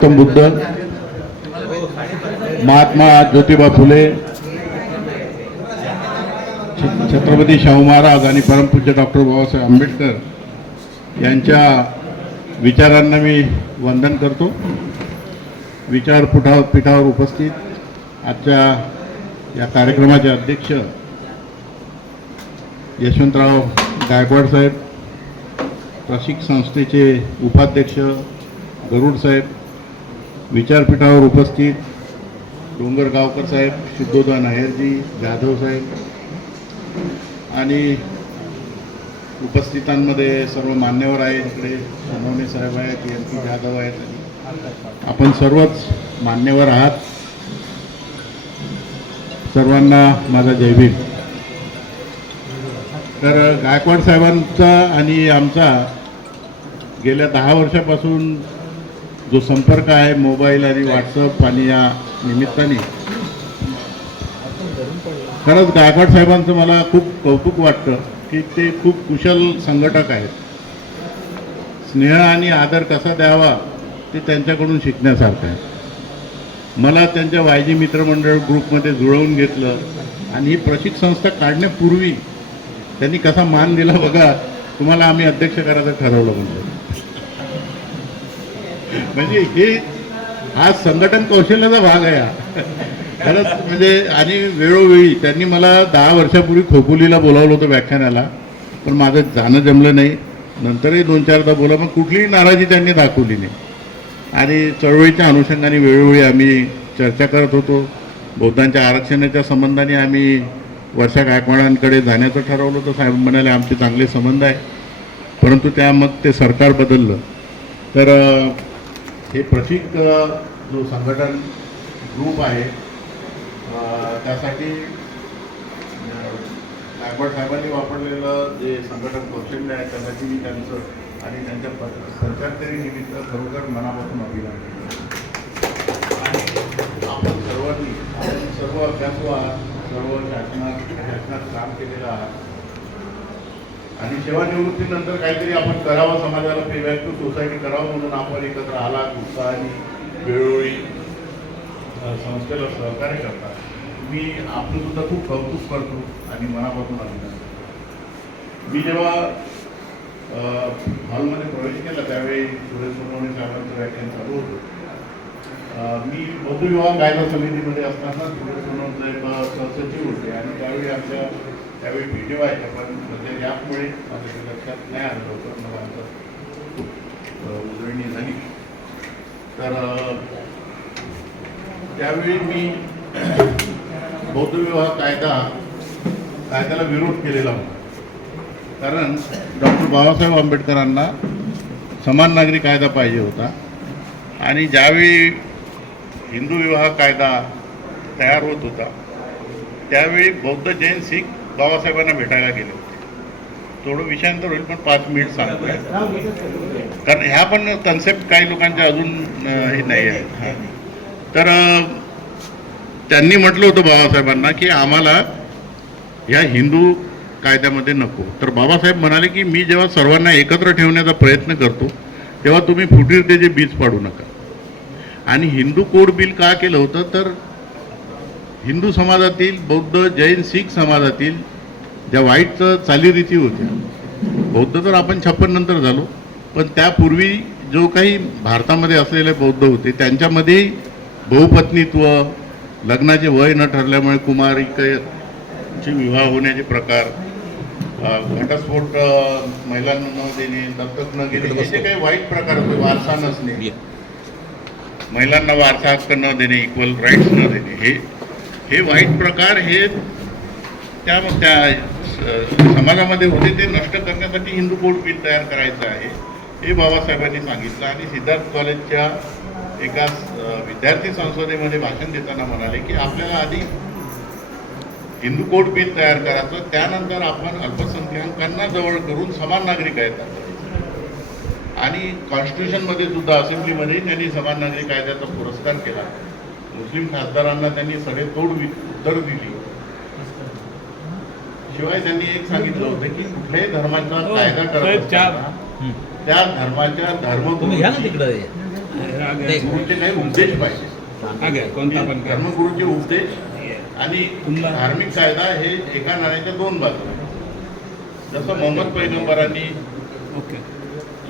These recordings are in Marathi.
गौतम बुद्ध, महात्मा ज्योतिबा फुले, छत्रपती शाहू महाराज आणि परमपूज्य डॉक्टर बाबासाहेब आंबेडकर यांच्या विचारांना मी वंदन करतो. पीठावर उपस्थित आजच्या या कार्यक्रमाचे अध्यक्ष यशवंतराव गायकवाड साहेब, प्रशिक्षण संस्थेचे उपाध्यक्ष गरुड साहेब, विचारपीठावर उपस्थित डोंगरगावकर साहेब, शुद्धोधन अहेरजी, जाधव साहेब आणि उपस्थितांमध्ये सर्व मान्यवर आहेत. इकडे सोनवणे साहेब आहेत, MP जाधव आहेत, आपण सर्वच मान्यवर आहात. सर्वांना माझा जय भीम. तर गायकवाड साहेबांचा आणि आमचा गेल्या 10 वर्षापासून जो संपर्क आहे मोबाईल आणि व्हॉट्सअप आणि या निमित्ताने, खरंच गायकवाड साहेबांचं मला खूप कौतुक वाटतं की ते खूप कुशल संघटक आहेत. स्नेह आणि आदर कसा द्यावा ते त्यांच्याकडून शिकण्यासारखं आहे. मला त्यांच्या YG मित्रमंडळ ग्रुपमध्ये जुळवून घेतलं आणि ही प्रशिक्षण संस्था काढण्यापूर्वी त्यांनी कसा मान दिला बघा. तुम्हाला आम्ही अध्यक्ष करायचं ठरवलं म्हणजे हे हा संघटन कौशल्याचा भाग आहे हा. खरंच म्हणजे आणि वेळोवेळी त्यांनी मला 10 वर्षापूर्वी खोपोलीला बोलावलं होतं व्याख्यानाला, पण माझं जाणं जमलं नाही. नंतरही 2-4दा बोला, मग कुठलीही नाराजी त्यांनी दाखवली नाही. आणि चळवळीच्या अनुषंगाने वेळोवेळी आम्ही चर्चा करत होतो. बौद्धांच्या आरक्षणाच्या संबंधाने आम्ही वर्षा गायकवाडांकडे जाण्याचं ठरवलं होतं. साहेब म्हणाले आमचे चांगले संबंध आहे, परंतु मग ते सरकार बदललं. तर हे प्रशिक जो संघटन ग्रुप आहे त्यासाठी गायकवाड साहेबांनी वापरलेलं जे संघटन कौशल्य आहे त्यासाठी मी त्यांचं आणि त्यांच्या संचारकरी खरोखर मनापासून अभिनंदन करतो. आणि आपण सर्व अभ्यासू आहात, सर्व शासनात काम केलेलं आहात आणि सेवानिवृत्तीनंतर काहीतरी आपण करावं, समाजाला पे बॅक टू सोसायटी करावं म्हणून आपण एकत्र आलात, उत्साहाने वेळोवेळी संस्थेला सहकार्य करतात. मी आपलं सुद्धा खूप कौतुक करतो आणि मनापासून अभिनंदन. मी जेव्हा हॉलमध्ये प्रवेश केला त्यावेळी सुरेश सोनवणे साहेबांचं व्याख्यान चालू होतं. मी बौद्ध विवाह कायदा समितीमध्ये असताना सुरेश सोनवणे साहेब सहसचिव होते आणि त्यावेळी व्हिडिओ व्हायचा, पण म्हणजे यामुळे माझ्या लक्षात नाही आलं लवकर, मला आमचं खूप उजळणी झाली. तर त्यावेळी मी बौद्ध विवाह कायद्याला विरोध केलेला होता. कारण डॉक्टर बाबासाहेब आंबेडकरांना समान नागरी कायदा पाहिजे होता आणि ज्यावेळी हिंदू विवाह कायदा तयार होत होता त्यावेळी बौद्ध, जैन, शीख बाबासाहेबांना भेटायला गेले होते. थोडं विषयांतर होईल पण 5 मिनिट सांगतोय, कारण ह्या पण कन्सेप्ट काही लोकांच्या अजून हे नाही आहे. तर त्यांनी म्हटलं होतं बाबासाहेबांना की आम्हाला ह्या हिंदू कायद्यामध्ये नको. तर बाबासाहेब म्हणाले की मी जेव्हा सर्वांना एकत्र ठेवण्याचा प्रयत्न करतो तेव्हा तुम्ही फुटीरतेचे बीज पाडू नका. आणि हिंदू कोड बिल का केलं होतं, तर हिंदू समाजातील, बौद्ध, जैन, शीख समाजातील ज्या वाईट चालीरीती होत्या, बौद्ध तर आपण 56 नंतर झालो, पण त्यापूर्वी जो काही भारतामध्ये असलेले बौद्ध होते त्यांच्यामध्ये बहुपत्नीत्व, लग्नाचे वय न ठरल्यामुळे कुमारिकेचे विवाह होण्याचे प्रकार, घटस्फोट महिलांना न देणे, दत्तक न घेणे, हे जे काही वाईट प्रकार होते, वारसा नसणे, महिलांना वारसा हक्क न देणे, इक्वल राईट्स न देणे, हे वाईट प्रकार हे त्या समाजामध्ये होते. ते नष्ट करण्यासाठी हिंदू कोड बिल तयार करायचं आहे हे बाबासाहेबांनी सांगितलं. आणि सिद्धार्थ कॉलेजच्या एका विद्यार्थी संसदेमध्ये भाषण देताना म्हणाले की आपल्याला आधी हिंदू कोड बिल तयार करायचं, त्यानंतर आपण अल्पसंख्याकांना जवळ करून समान नागरी कायदा. आणि कॉन्स्टिट्यूशनमध्ये सुद्धा असेंब्लीमध्ये त्यांनी समान नागरी कायद्याचा पुरस्कार केला. मुस्लिम खासदारांना त्यांनी सडेतोड उत्तर दिली. शिवाय त्यांनी एक सांगितलं होतं की कुठल्याही धर्माचा कायदा करत असताना त्या धर्माच्या धर्मगुरूंची गुरुचे काही उपदेश पाहिजे. कोणता पण धर्मगुरूचे उपदेश आणि धार्मिक कायदा हे एका नाण्याच्या दोन बाजू आहेत. जसं मोहम्मद पैगंबरांनी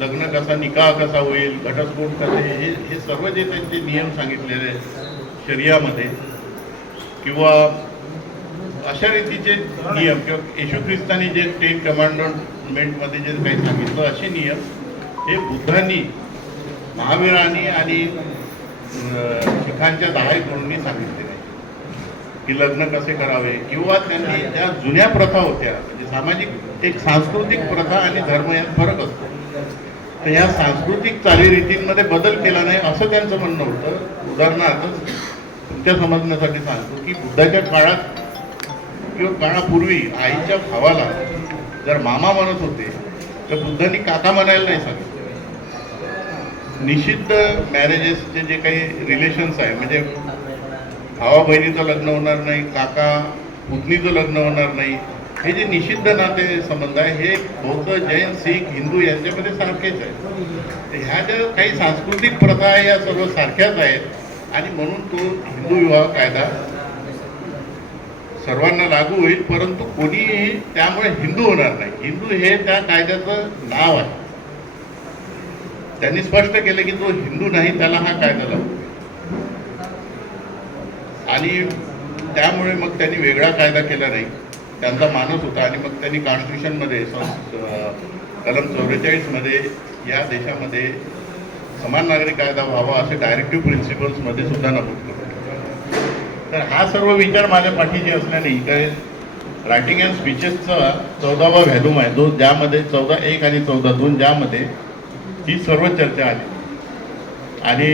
लग्न कसा, निकाह कसा होईल, घटस्फोट कसे, हे सर्व जे त्यांचे नियम सांगितलेले शरियामध्ये किंवा अशा रीतीचे नियम किंवा येशू ख्रिस्तानी जे 10 कमांडमेंटमध्ये जे काही सांगितलं असे नियम हे बुद्धांनी, महावीरांनी आणि शिखांच्या 10 गुरूंनी सांगितले नाही की लग्न कसे करावे किंवा त्यांनी ज्या जुन्या प्रथा होत्या म्हणजे सामाजिक एक सांस्कृतिक प्रथा आणि धर्म यात फरक असतो. तर ह्या सांस्कृतिक चालीरीतींमध्ये बदल केला नाही असं त्यांचं म्हणणं होतं. उदाहरणार्थ तुमच्या समजण्यासाठी सांगतो की बुद्धाच्या काळात किंवा काळापूर्वी आईच्या भावाला जर मामा म्हणत होते तर बुद्धांनी काका म्हणायला नाही सांगितलं. निषिद्ध मॅरेजेसचे जे काही रिलेशन्स आहे म्हणजे भावा बहिणीचं लग्न होणार नाही, काका पुतणीचं लग्न होणार नाही, हे जे निषिद्ध नाते संबंध आहे हे बौद्ध, जैन, शीख, हिंदू यांच्यामध्ये सारखेच आहे. तर ह्या ज्या काही सांस्कृतिक प्रथा आहे या सर्व सारख्याच आहेत आणि म्हणून तो हिंदू विवाह कायदा सर्वांना लागू होईल, परंतु कोणीही त्यामुळे हिंदू होणार नाही. हिंदू हे त्या कायद्याचं नाव आहे. त्यांनी स्पष्ट केलं की जो हिंदू नाही त्याला हा कायदा लागू. आणि त्यामुळे मग त्यांनी वेगळा कायदा केला नाही, त्यांचा मानस होता. आणि मग त्यांनी कॉन्स्टिट्यूशनमध्ये कलम 44 मध्ये या देशामध्ये समान नागरिक कायदा व्हावा असे डायरेक्टिव्ह प्रिन्सिपल्समध्ये सुद्धा नमूद केलं. तर हा सर्व विचार माझ्या पाठीशी असल्याने काय रायटिंग अँड स्पीचेसचा 14वा व्हॅल्यूम आहे जो ज्यामध्ये 14(1) आणि 14(2) ज्यामध्ये ही सर्व चर्चा आली. आणि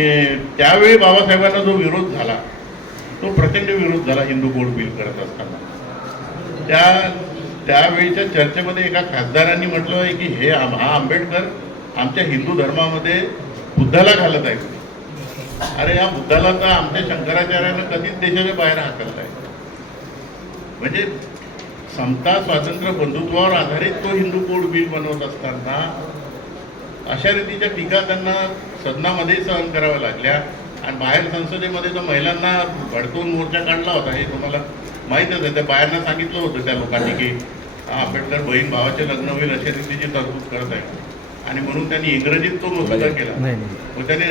त्यावेळी बाबासाहेबांना जो विरोध झाला तो प्रचंड विरोध झाला हिंदू कोड बिल करत असताना. त्यावेळीच्या चर्चेमध्ये एका खासदारांनी म्हटलं आहे की हा आंबेडकर आमच्या हिंदू धर्मामध्ये बुद्धाला घालत आहे. अरे या बुद्धाला तर आमच्या शंकराचार्यानं कधीच देशाच्या बाहेर हाकलत आहे. म्हणजे समता, स्वातंत्र्य, बंधुत्वावर आधारित तो हिंदू कोड बिल बनवत असताना अशा रीतीच्या टीका त्यांना सदनामध्ये सहन कराव्या लागल्या. आणि बाहेर संसदेमध्ये जो महिलांना भडकवून मोर्चा काढला होता हे तुम्हाला माहीतच आहे. त्या बायांना सांगितलं होतं त्या लोकांनी की आंबेडकर बहीण भावाचे लग्न होईल अशा रीतीची तरतूद करत आहे. आणि म्हणून त्यांनी इंग्रजीत तो मसुदा केला. व त्याने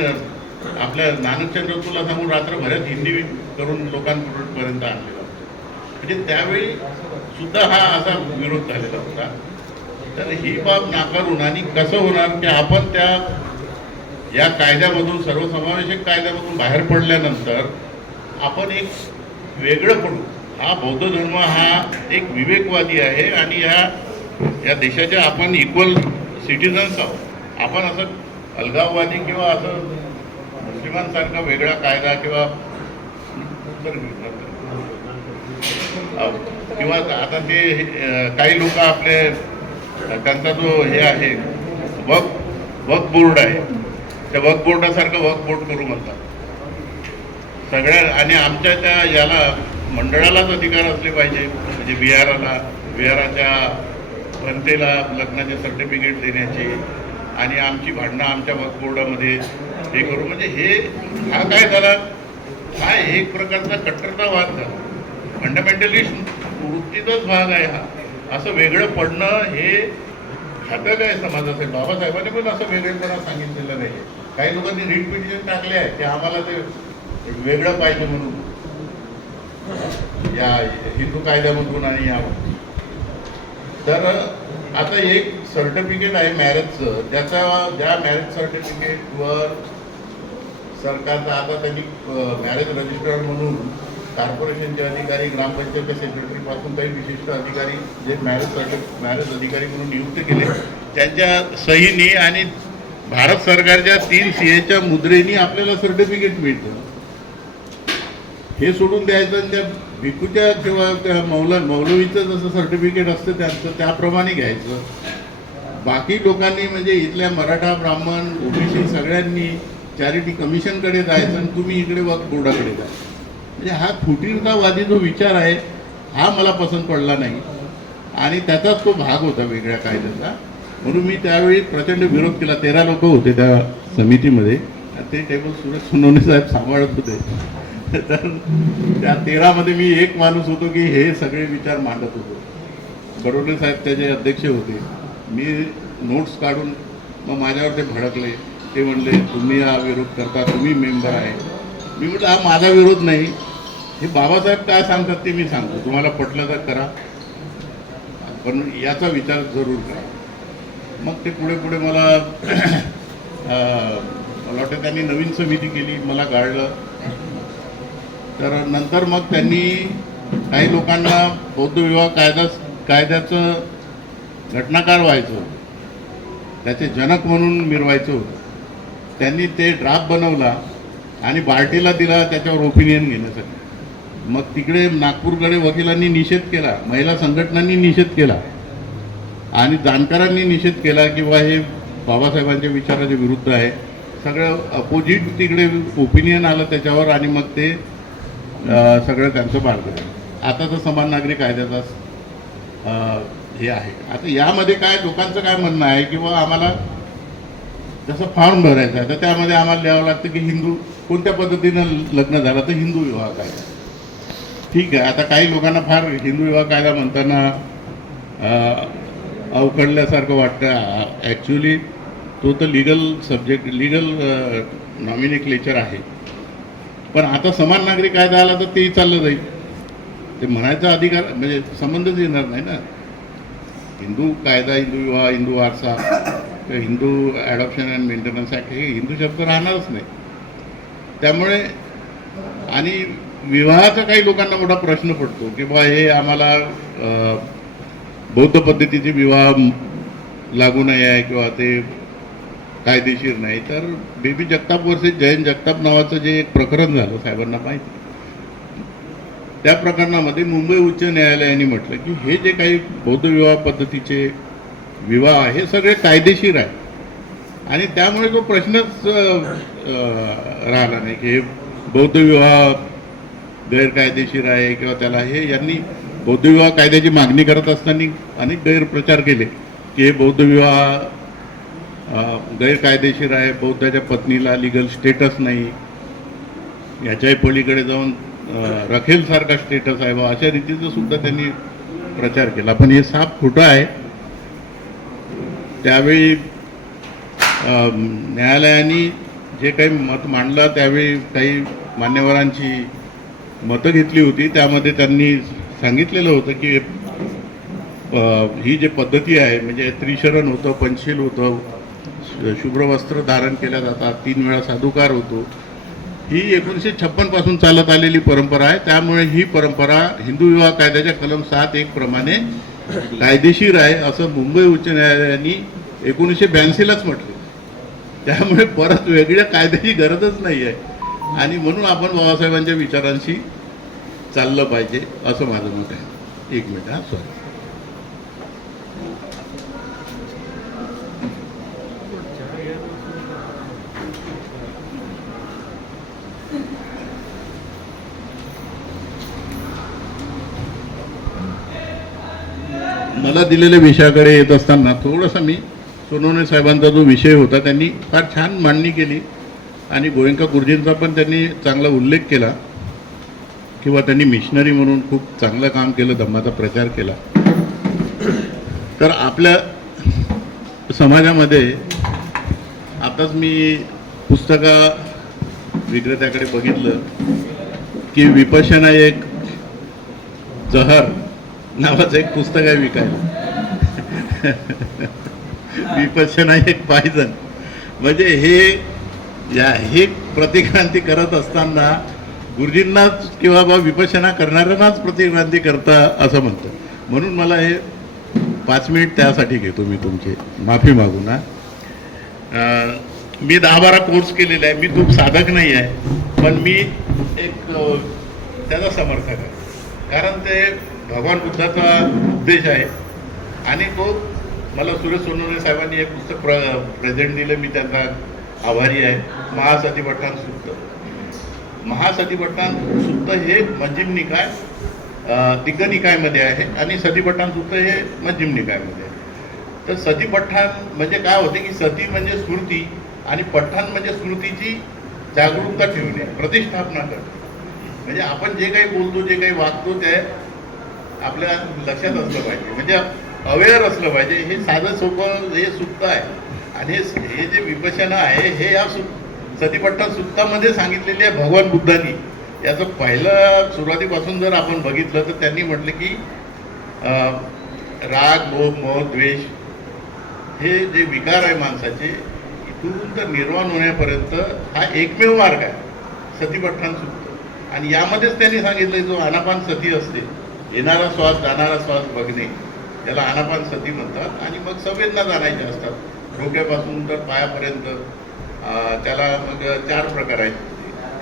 आपल्या नानकचंद्र तुला सांगून रात्रभरात हिंदी करून लोकांपर्यंत आणलेला होता. म्हणजे त्यावेळी सुद्धा हा असा विरोध झालेला होता. तर ही बाब नाकारून आणि कसं होणार की आपण त्या या कायद्यामधून, सर्वसमावेशक कायद्यामधून बाहेर पडल्यानंतर आपण एक वेगळं पडू. हा बौद्ध धर्म हा एक विवेकवादी आहे आणि या देशाच्या आपण इक्वल सिटिझन्स आहोत. आपण असं अलगाववादी किंवा असं मुस्लिमांसारखा वेगळा कायदा किंवा आता ते काही लोक आपले त्यांचा जो हे आहे वक्फ बोर्ड आहे त्या वक्फ बोर्डासारखं वक्फ बोर्ड करू म्हणतात सगळ्या. आणि आमच्या त्या याला मंडळालाच अधिकार असले पाहिजे. म्हणजे विहाराच्या जनतेला लग्नाचे सर्टिफिकेट देण्याची आणि आमची भांडणं आमच्या वक्फ बोर्डामध्ये हे करू. म्हणजे हा काय झाला, हा एक प्रकारचा कट्टरतावाद झाला. फंडामेंटलिस्ट वृत्तीचाच भाग आहे हा. असं वेगळं पडणं हे घातक आहे समाजासाठी. बाबासाहेबांनी पण असं वेगळेपणा सांगितलेलं नाही. काही लोकांनी रिट पिटिशन टाकले आहे की आम्हाला ते वेगळं पाहिजे म्हणून या हिंदू कायद्यामधून आणि यामधून. तर आता एक सर्टिफिकेट आहे मॅरेजचं, ज्या मॅरेज सर्टिफिकेटवर सरकारचा आता त्यांनी मॅरेज रजिस्ट्रार म्हणून कॉर्पोरेशनचे अधिकारी, ग्रामपंचायतच्या सेक्रेटरीपासून काही विशिष्ट अधिकारी जे मॅरेज अधिकारी म्हणून नियुक्त केले त्यांच्या सहीनी आणि भारत सरकारच्या 3 CA मुद्रेनी आपल्याला सर्टिफिकेट मिळतं. हे सोडून द्यायचं आणि त्या भिकूच्या किंवा त्या मौलवीचं जसं सर्टिफिकेट असतं त्यांचं त्याप्रमाणे घ्यायचं. बाकी लोकांनी म्हणजे इथल्या मराठा, ब्राह्मण, OBC सगळ्यांनी चॅरिटी कमिशनकडे जायचं आणि तुम्ही इकडे वक्फ बोर्डाकडे जायचं. म्हणजे हा फुटीरतावादी जो विचार आहे हा मला पसंत पडला नाही आणि त्याचाच तो भाग होता वेगळ्या कायद्याचा. म्हणून मी त्यावेळी प्रचंड विरोध केला. 13 लोक होते त्या समितीमध्ये. ते टेबल सुरेश सोनवणे साहेब सांभाळत होते. तर त्या 13मध्ये मी एक माणूस होतो की हे सगळे विचार मांडत होतो. बडोले साहेब त्याचे अध्यक्ष होते. मी नोट्स काढून मग माझ्यावर ते भडकले. ते म्हणले तुम्ही हा विरोध करता, तुम्ही मेंबर आहे. मी म्हटलं हा माझा विरोध नाही, हे बाबासाहेब काय सांगतात ते मी सांगतो, तुम्हाला पटलं तर करा, पण याचा विचार जरूर करा. मग ते पुढे पुढे मला मला वाटतं त्यांनी नवीन समिती केली, मला गाळलं. तर नंतर मग त्यांनी काही लोकांना बौद्ध विवाह कायद्याचं घटनाकार व्हायचं, त्याचे जनक म्हणून मिरवायचं होतं. त्यांनी ते ड्राफ्ट बनवला आणि बार्टीला दिला त्याच्यावर ओपिनियन घेण्यासाठी. मग तिकडे नागपूरकडे वकिलांनी निषेध केला, महिला संघटनांनी निषेध केला आणि जाणकारांनी निषेध केला की बा हे बाबासाहेबांच्या विचाराच्या विरुद्ध आहे. सगळं अपोजिट तिकडे ओपिनियन आलं त्याच्यावर आणि मग ते सगळं त्यांचं पार केलं. आता तर समान नागरी कायद्याचा हे आहे. आता यामध्ये काय लोकांचं काय म्हणणं आहे की बा आम्हाला जसं फॉर्म भरायचं आहे तर त्यामध्ये आम्हाला लिहावं लागतं की हिंदू कोणत्या पद्धतीनं लग्न झालं तर हिंदू विवाह कायदा. ठीक आहे, आता काही लोकांना फार हिंदू विवाह कायदा म्हणताना अवकळल्यासारखं वाटतं. ॲक्च्युली तो तर लिगल सब्जेक्ट, लिगल नॉमिनिक्लेचर आहे. पण आता समान नागरी कायदा आला तर तेही चाललं जाईल. ते म्हणायचा अधिकार म्हणजे संबंधच येणार नाही ना. हिंदू कायदा, हिंदू विवाह, हिंदू वारसा, Hindu adoption and maintenance act हे हिंदू शब्द राहणारच नाही. त्यामुळे आणि विवाहाचा काही लोकांना मोठा प्रश्न पडतो की बा हे आम्हाला बौद्ध पद्धतीचे विवाह लागू नाही आहे किंवा ते कायदेशीर नाही. तर बेबी जगताप वर्सेस जयंत जगताप नावाचं जे एक प्रकरण झालं साहेबांना माहिती, त्या प्रकरणामध्ये मुंबई उच्च न्यायालयाने म्हटलं की हे जे काही बौद्ध विवाह पद्धतीचे विवाह हे सगळे कायदेशीर आहे आणि त्यामुळे तो प्रश्नच राहिला नाही की हे बौद्ध विवाह गैरकायदेशीर आहे किंवा त्याला हे. यांनी बौद्ध विवाह कायद्याची मागणी करत असताना अनेक गैरप्रचार केले की हे बौद्ध विवाह गैरकायदेशीर आहे, बौद्धाच्या पत्नीला लिगल स्टेटस नाही, याच्याही पलीकडे जाऊन रखेलसारखा स्टेटस आहे बा, अशा रीतीचा सुद्धा त्यांनी प्रचार केला. पण हे साफ खोटं आहे. त्यावेळी न्यायालयाने जे काही मत मांडलं त्यावेळी काही मान्यवरांची मतं घेतली होती. त्यामध्ये त्यांनी सांगितलेलं होतं की ही जी पद्धती आहे म्हणजे त्रिशरण होतं, पंचशील होतं, शुभ्र वस्त्र धारण केल्या जातात, 3 वेळा साधुकार होतो, ही 1956 पासून चालत आलेली परंपरा आहे. त्यामुळे ही परंपरा हिंदू विवाह कायद्याच्या कलम 7(1) प्रमाणे कायदेशीर आहे असं मुंबई उच्च न्यायालयाने 1982लाच म्हटलं. त्यामुळे परत वेगळ्या कायद्याची गरजच नाही आहे आणि म्हणून आपण बाबासाहेबांच्या विचारांशी चाललं पाहिजे असं माझं मत आहे. 1 मिनिट. सॉरी. मला दिलेल्या विषयाकडे येत असताना थोडंसं मी सोनवणे साहेबांचा जो विषय होता त्यांनी फार छान मांडणी केली आणि गोयंका गुरुजींचा पण त्यांनी चांगला उल्लेख केला किंवा त्यांनी मिशनरी म्हणून खूप चांगलं काम केलं, धम्माचा प्रचार केला. तर आपल्या समाजामध्ये आताच मी पुस्तका विक्रेत्याकडे बघितलं की विपश्यना एक जहर नावाचं एक पुस्तक आहे विकायला. विपश्यना एक पायजन. म्हणजे हे प्रतिक्रांती करत असताना गुरुजींनाच किंवा बा विपश्यना करणाऱ्यांनाच प्रतिक्रांती करता असं म्हणतं. म्हणून मला हे 5 मिनिट त्यासाठी घेतो मी, तुमची माफी मागू ना. मी 10-12 कोर्स केलेला आहे. मी खूप साधक नाही आहे पण मी एक त्याचा समर्थक आहे. कारण ते भगवान बुद्धाचा उपदेश आहे आणि तो मला सुरेश सोनवणे साहेबांनी एक पुस्तक प्रेझेंट दिलं, मी त्यांचा आभारी आहे. महासतिपट्टण सुत्त. महासतिपट्टण सुत्त हे मध्यम निकाय दिग्ग निकायमध्ये आहे आणि सतीपट्टण सुत्त हे मध्यम निकायमध्ये आहे. तर सतीपट्टण म्हणजे काय होते की सती म्हणजे स्मृती आणि पठ्ठण म्हणजे स्मृतीची जागरूकता ठेवणे, प्रतिष्ठापना करणे. म्हणजे आपण जे काही बोलतो, जे काही वागतो ते आपल्या लक्षात असलं पाहिजे, म्हणजे अवेअर असलं पाहिजे. हे साधं सोपं हे सुत्त आहे. आणि हे जे विपश्यना आहे हे या सतीपट्टण सुत्तामध्ये सांगितलेले आहे भगवान बुद्धांनी. याचं पहिलं सुरुवातीपासून जर आपण बघितलं तर त्यांनी म्हटलं की राग, लोभ, मोह, द्वेष हे जे विकार आहे माणसाचे, इथून तर निर्वाण होण्यापर्यंत हा एकमेव मार्ग आहे, सतीपट्टण सुत्त. आणि यामध्येच त्यांनी सांगितलं जो आनापान सती असते, येणारा श्वास जाणारा श्वास बघणे, त्याला आनापान सती म्हणतात. आणि मग संवेदना जाणायच्या असतात डोक्यापासून तर पायापर्यंत. त्याला मग 4 प्रकार आहेत,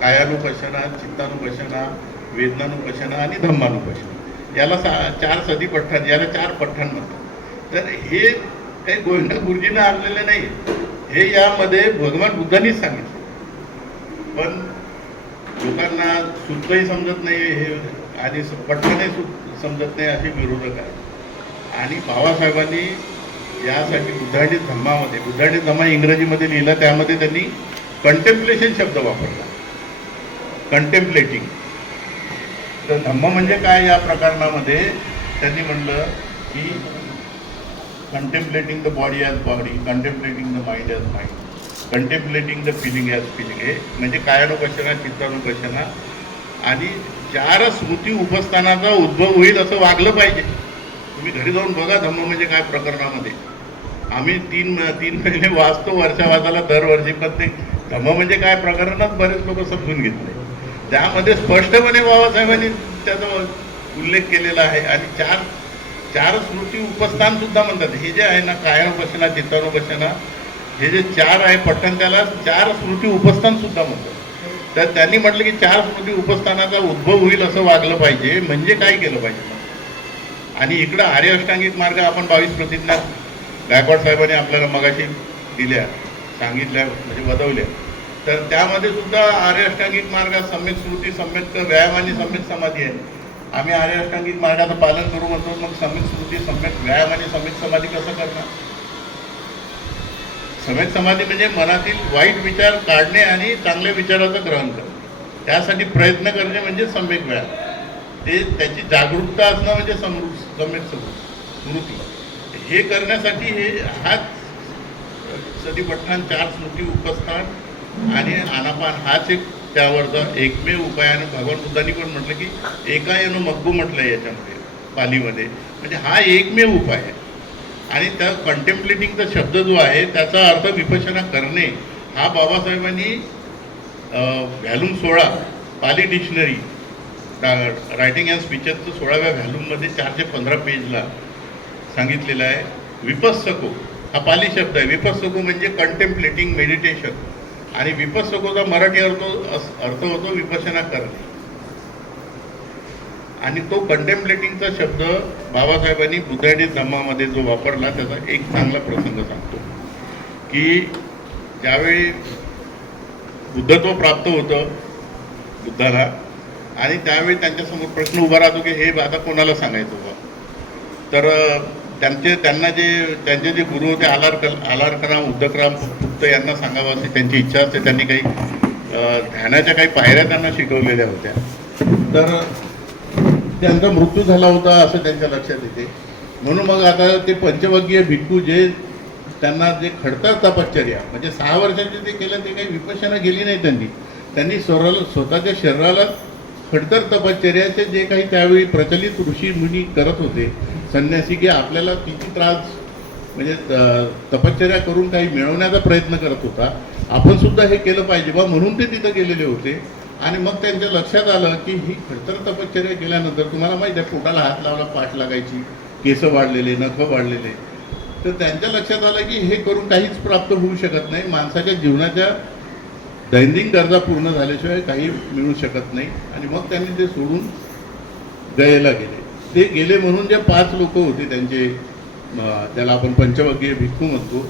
कायानुपशना, चित्तानुपशना, वेदनानुपशना आणि धम्मानुपशना. याला 4 सतीपट्टण, याला 4 पट्टण म्हणतात. तर हे काही गोविंद गुरुजींना आणलेलं नाही, हे यामध्ये भगवान बुद्धांनीच सांगितलं. पण लोकांना सुद्धही समजत नाही हे, आणि पट्टणही समजत नाही, असे विरोधक आहेत. आणि बाबासाहेबांनी यासाठी बुद्धांनी धम्मामध्ये, बुद्धांनी धम्मा इंग्रजीमध्ये लिहिला, त्यामध्ये त्यांनी कंटेम्प्लेशन शब्द वापरला, कंटेम्प्लेटिंग. तर धम्म म्हणजे काय या प्रकरणामध्ये त्यांनी म्हणलं की contemplating the body as body, contemplating the mind as mind, contemplating the feeling as feeling. हे म्हणजे कायानुपशना, चित्तानुपशना आणि 4 स्मृती उपस्थानाचा उद्भव होईल असं वागलं पाहिजे. तुम्ही घरी जाऊन बघा धम्म म्हणजे काय प्रकरणामध्ये. आम्ही तीन महिने वाचतो वर्षावासाला दरवर्षी, पण ते धम्म म्हणजे काय प्रकरणात बरेच लोक समजून घेतले. त्यामध्ये स्पष्टपणे बाबासाहेबांनी त्याचा उल्लेख केलेला आहे. आणि 4 स्मृती उपस्थान सुद्धा म्हणतात. हे जे आहे ना, कायानुपशना, चित्तानुपशना, हे जे 4 आहे पट्टण, त्याला 4 स्मृती उपस्थान सुद्धा म्हणतात. तर त्यांनी म्हटलं की 4 स्मृती उपस्थानाचा उद्भव होईल असं वागलं पाहिजे. म्हणजे काय केलं पाहिजे. आणि इकडं आर्य अष्टांगिक मार्ग आपण 22 प्रतिज्ञा गायकवाड साहेबांनी आपल्याला मगाशी दिल्या, सांगितल्या, म्हणजे वदवल्या. तर त्यामध्ये सुद्धा आर्य अष्टांगिक मार्गात सम्यक स्मृती, सम्यक व्यायाम आणि सम्यक समाधी आहे. आम्ही आर्य अष्टांगिक मार्गाचं पालन करू म्हणतो, मग सम्यक स्मृती, सम्यक व्यायाम आणि सम्यक समाधी कसं करणार. सम्यक समाधी म्हणजे मनातील वाईट विचार काढणे आणि चांगल्या विचाराचं ग्रहण करणे, त्यासाठी प्रयत्न करणे म्हणजे सम्यक व्यायाम. ते त्याची जागरूकता असणं म्हणजे सम्यक स्मृती. हे करण्यासाठी हाच सतीपट्टण, 4 स्मृती उपस्थान आणि आनापान हाच एक त्यावरचा एकमेव उपाय. आणि भगवान बुद्धांनी पण म्हटलं की एकायनो मग्गू म्हटलं आहे याच्यामध्ये, पालीमध्ये, म्हणजे हा एकमेव उपाय आहे. आणि त्या कंटेम्प्लेटिंगचा शब्द जो आहे त्याचा अर्थ विपश्यना करणे. हा बाबासाहेबांनी volume 16 Pali dictionary writing and स्पीचेसचं 16व्या व्हॅल्यूममध्ये 415 पेजला सांगितलेलं आहे. विपस्सको हा पाली शब्द आहे. विपस्सको म्हणजे कंटेम्प्लेटिंग मेडिटेशन, आणि विपस्सकोचा मराठी अर्थ होतो विपश्यना करणे. आणि तो कंटेम्प्लेटिंगचा शब्द बाबासाहेबांनी बुद्धांनी धम्मामध्ये जो वापरला त्याचा एक चांगला प्रसंग सांगतो की ज्यावेळी बुद्धत्व प्राप्त होतं बुद्धाला, आणि त्यावेळी त्यांच्यासमोर प्रश्न उभा राहतो की हे आता कोणाला सांगायचं बा. तर त्यांचे जे गुरु होते आलारकराम उद्धकराम पुत्त यांना सांगावं अशी त्यांची इच्छा असते. त्यांनी काही ध्यानाच्या काही पायऱ्या त्यांना शिकवलेल्या होत्या. तर त्यांचा मृत्यू झाला होता असं त्यांच्या लक्षात येते. म्हणून मग आता ते पंचवग्गीय भिक्खू जे त्यांना जे खडतर तपश्चर्या, म्हणजे 6 वर्षाचे ते केलं, ते काही विपश्यना गेली नाही. त्यांनी स्वतःच्या शरीराला खडतर तपश्चर्याचे जे काही त्यावेळी प्रचलित ऋषी मुनी करत होते, संन्यासी, की आपल्याला किती त्रास, म्हणजे तपश्चर्या करून काही मिळवण्याचा प्रयत्न करत होता, आपण सुद्धा हे केलं पाहिजे बा, म्हणून ते तिथं गेलेले होते. आणि मग त्यांच्या लक्षात आलं की ही खडतर तपश्चर्या केल्यानंतर तुम्हाला माहीत आहे पोटाला हात लावला, पाठ लागायची, केस वाढलेले, नखं वाढलेले. तर त्यांच्या लक्षात आलं की हे करून काहीच प्राप्त होऊ शकत नाही. माणसाच्या जीवनाच्या दैनंदिन गरजा पूर्ण झाल्याशिवाय काही मिळू शकत नाही. आणि मग त्यांनी ते सोडून गयेला गेले. ते गेले म्हणून जे 5 लोक होते त्यांचे, त्याला आपण पंचवग्गीय भिक्खू म्हणतो,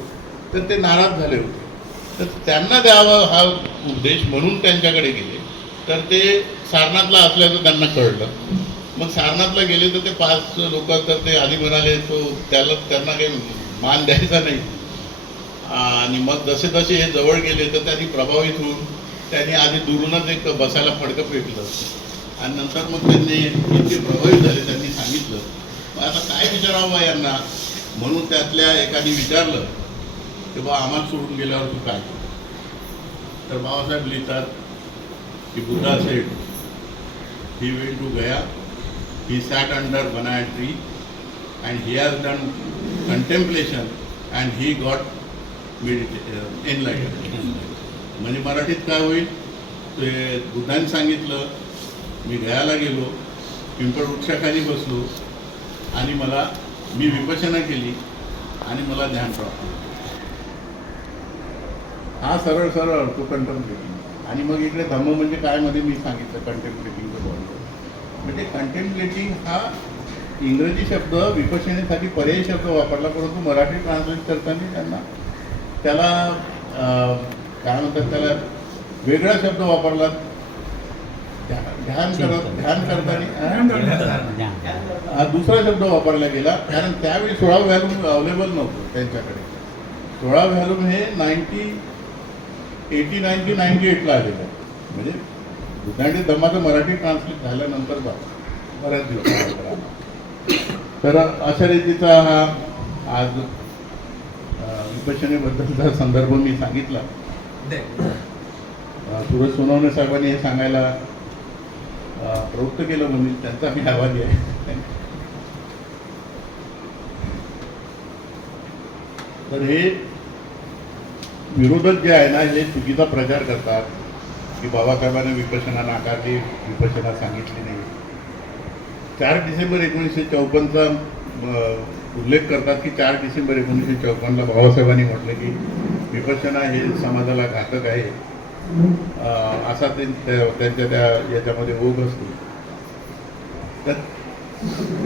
तर ते नाराज झाले होते. तर त्यांना द्यावा हा उपदेश म्हणून त्यांच्याकडे गेले. तर ते सारनाथला असल्याचं त्यांना कळलं. मग सारनाथला गेले तर ते 5 लोक, तर ते आधी म्हणाले त्यांना काही मान द्यायचा नाही. आणि मग जसे हे जवळ गेले तर त्यांनी प्रभावित होऊन त्यांनी आधी दुरूनच एक बसायला फडकं फेकलं आणि नंतर मग त्यांनी इतके प्रभावित झाले, त्यांनी सांगितलं मग आता काय विचारावं यांना, म्हणून त्यातल्या एकाने विचारलं की बा आम्हाला सोडून गेल्यावर तू काय. तर बाबासाहेब लिहितात की Buddha said he went to Gaya, he sat under banyan tree and he has done contemplation and he got enlighten. म्हणजे मराठीत काय होईल, ते बुद्धाने सांगितलं मी गयाला गेलो, पिंपळ वृक्षाखाली बसलो आणि मी विपश्यना केली आणि मला ध्यान प्राप्त. हा सरळ सरळ अर्थ कंटेम्पलेटिंग. आणि मग इकडे धम्म म्हणजे काय मध्ये मी सांगितलं कंटेम्पलेटिंगचं बॉन्ड. म्हणजे कंटेम्पलेटिंग हा इंग्रजी शब्द विपश्यनेसाठी पर्यायी शब्द वापरला, परंतु मराठी ट्रान्सलेट करताना त्याला काय म्हणतात, त्याला वेगळा शब्द वापरला. ध्यान करताना हा दुसरा शब्द वापरला गेला, कारण त्यावेळी 16 व्हॅल्यूम अवेलेबल नव्हतं त्यांच्याकडे. 16 व्हॅल्यूम हे 1989 की 98ला आलेलं. म्हणजे बुद्धांनी धम्माचं मराठी ट्रान्सलेट झाल्यानंतर बऱ्याच दिवस. तर अशा रीतीचा हा आज विपश्यनेबद्दलचा संदर्भ मी सांगितला. सूरज सोनवणे साहेबांनी हे सांगायला प्रवृत्त केलं म्हणून त्यांचा मी आभारी आहे. तर हे विरोधक जे आहे ना, हे चुकीचा प्रचार करतात की बाबासाहेबांनी विपश्यना नाकारली, विपश्यना सांगितली नाही. 4 डिसेंबर 1954चा उल्लेख करतात की 4 डिसेंबर 1954ला बाबासाहेबांनी म्हटलं की विपश्यना हे समाजाला घातक आहे, असा त्यांच्या त्या याच्यामध्ये ओघ असतो. तर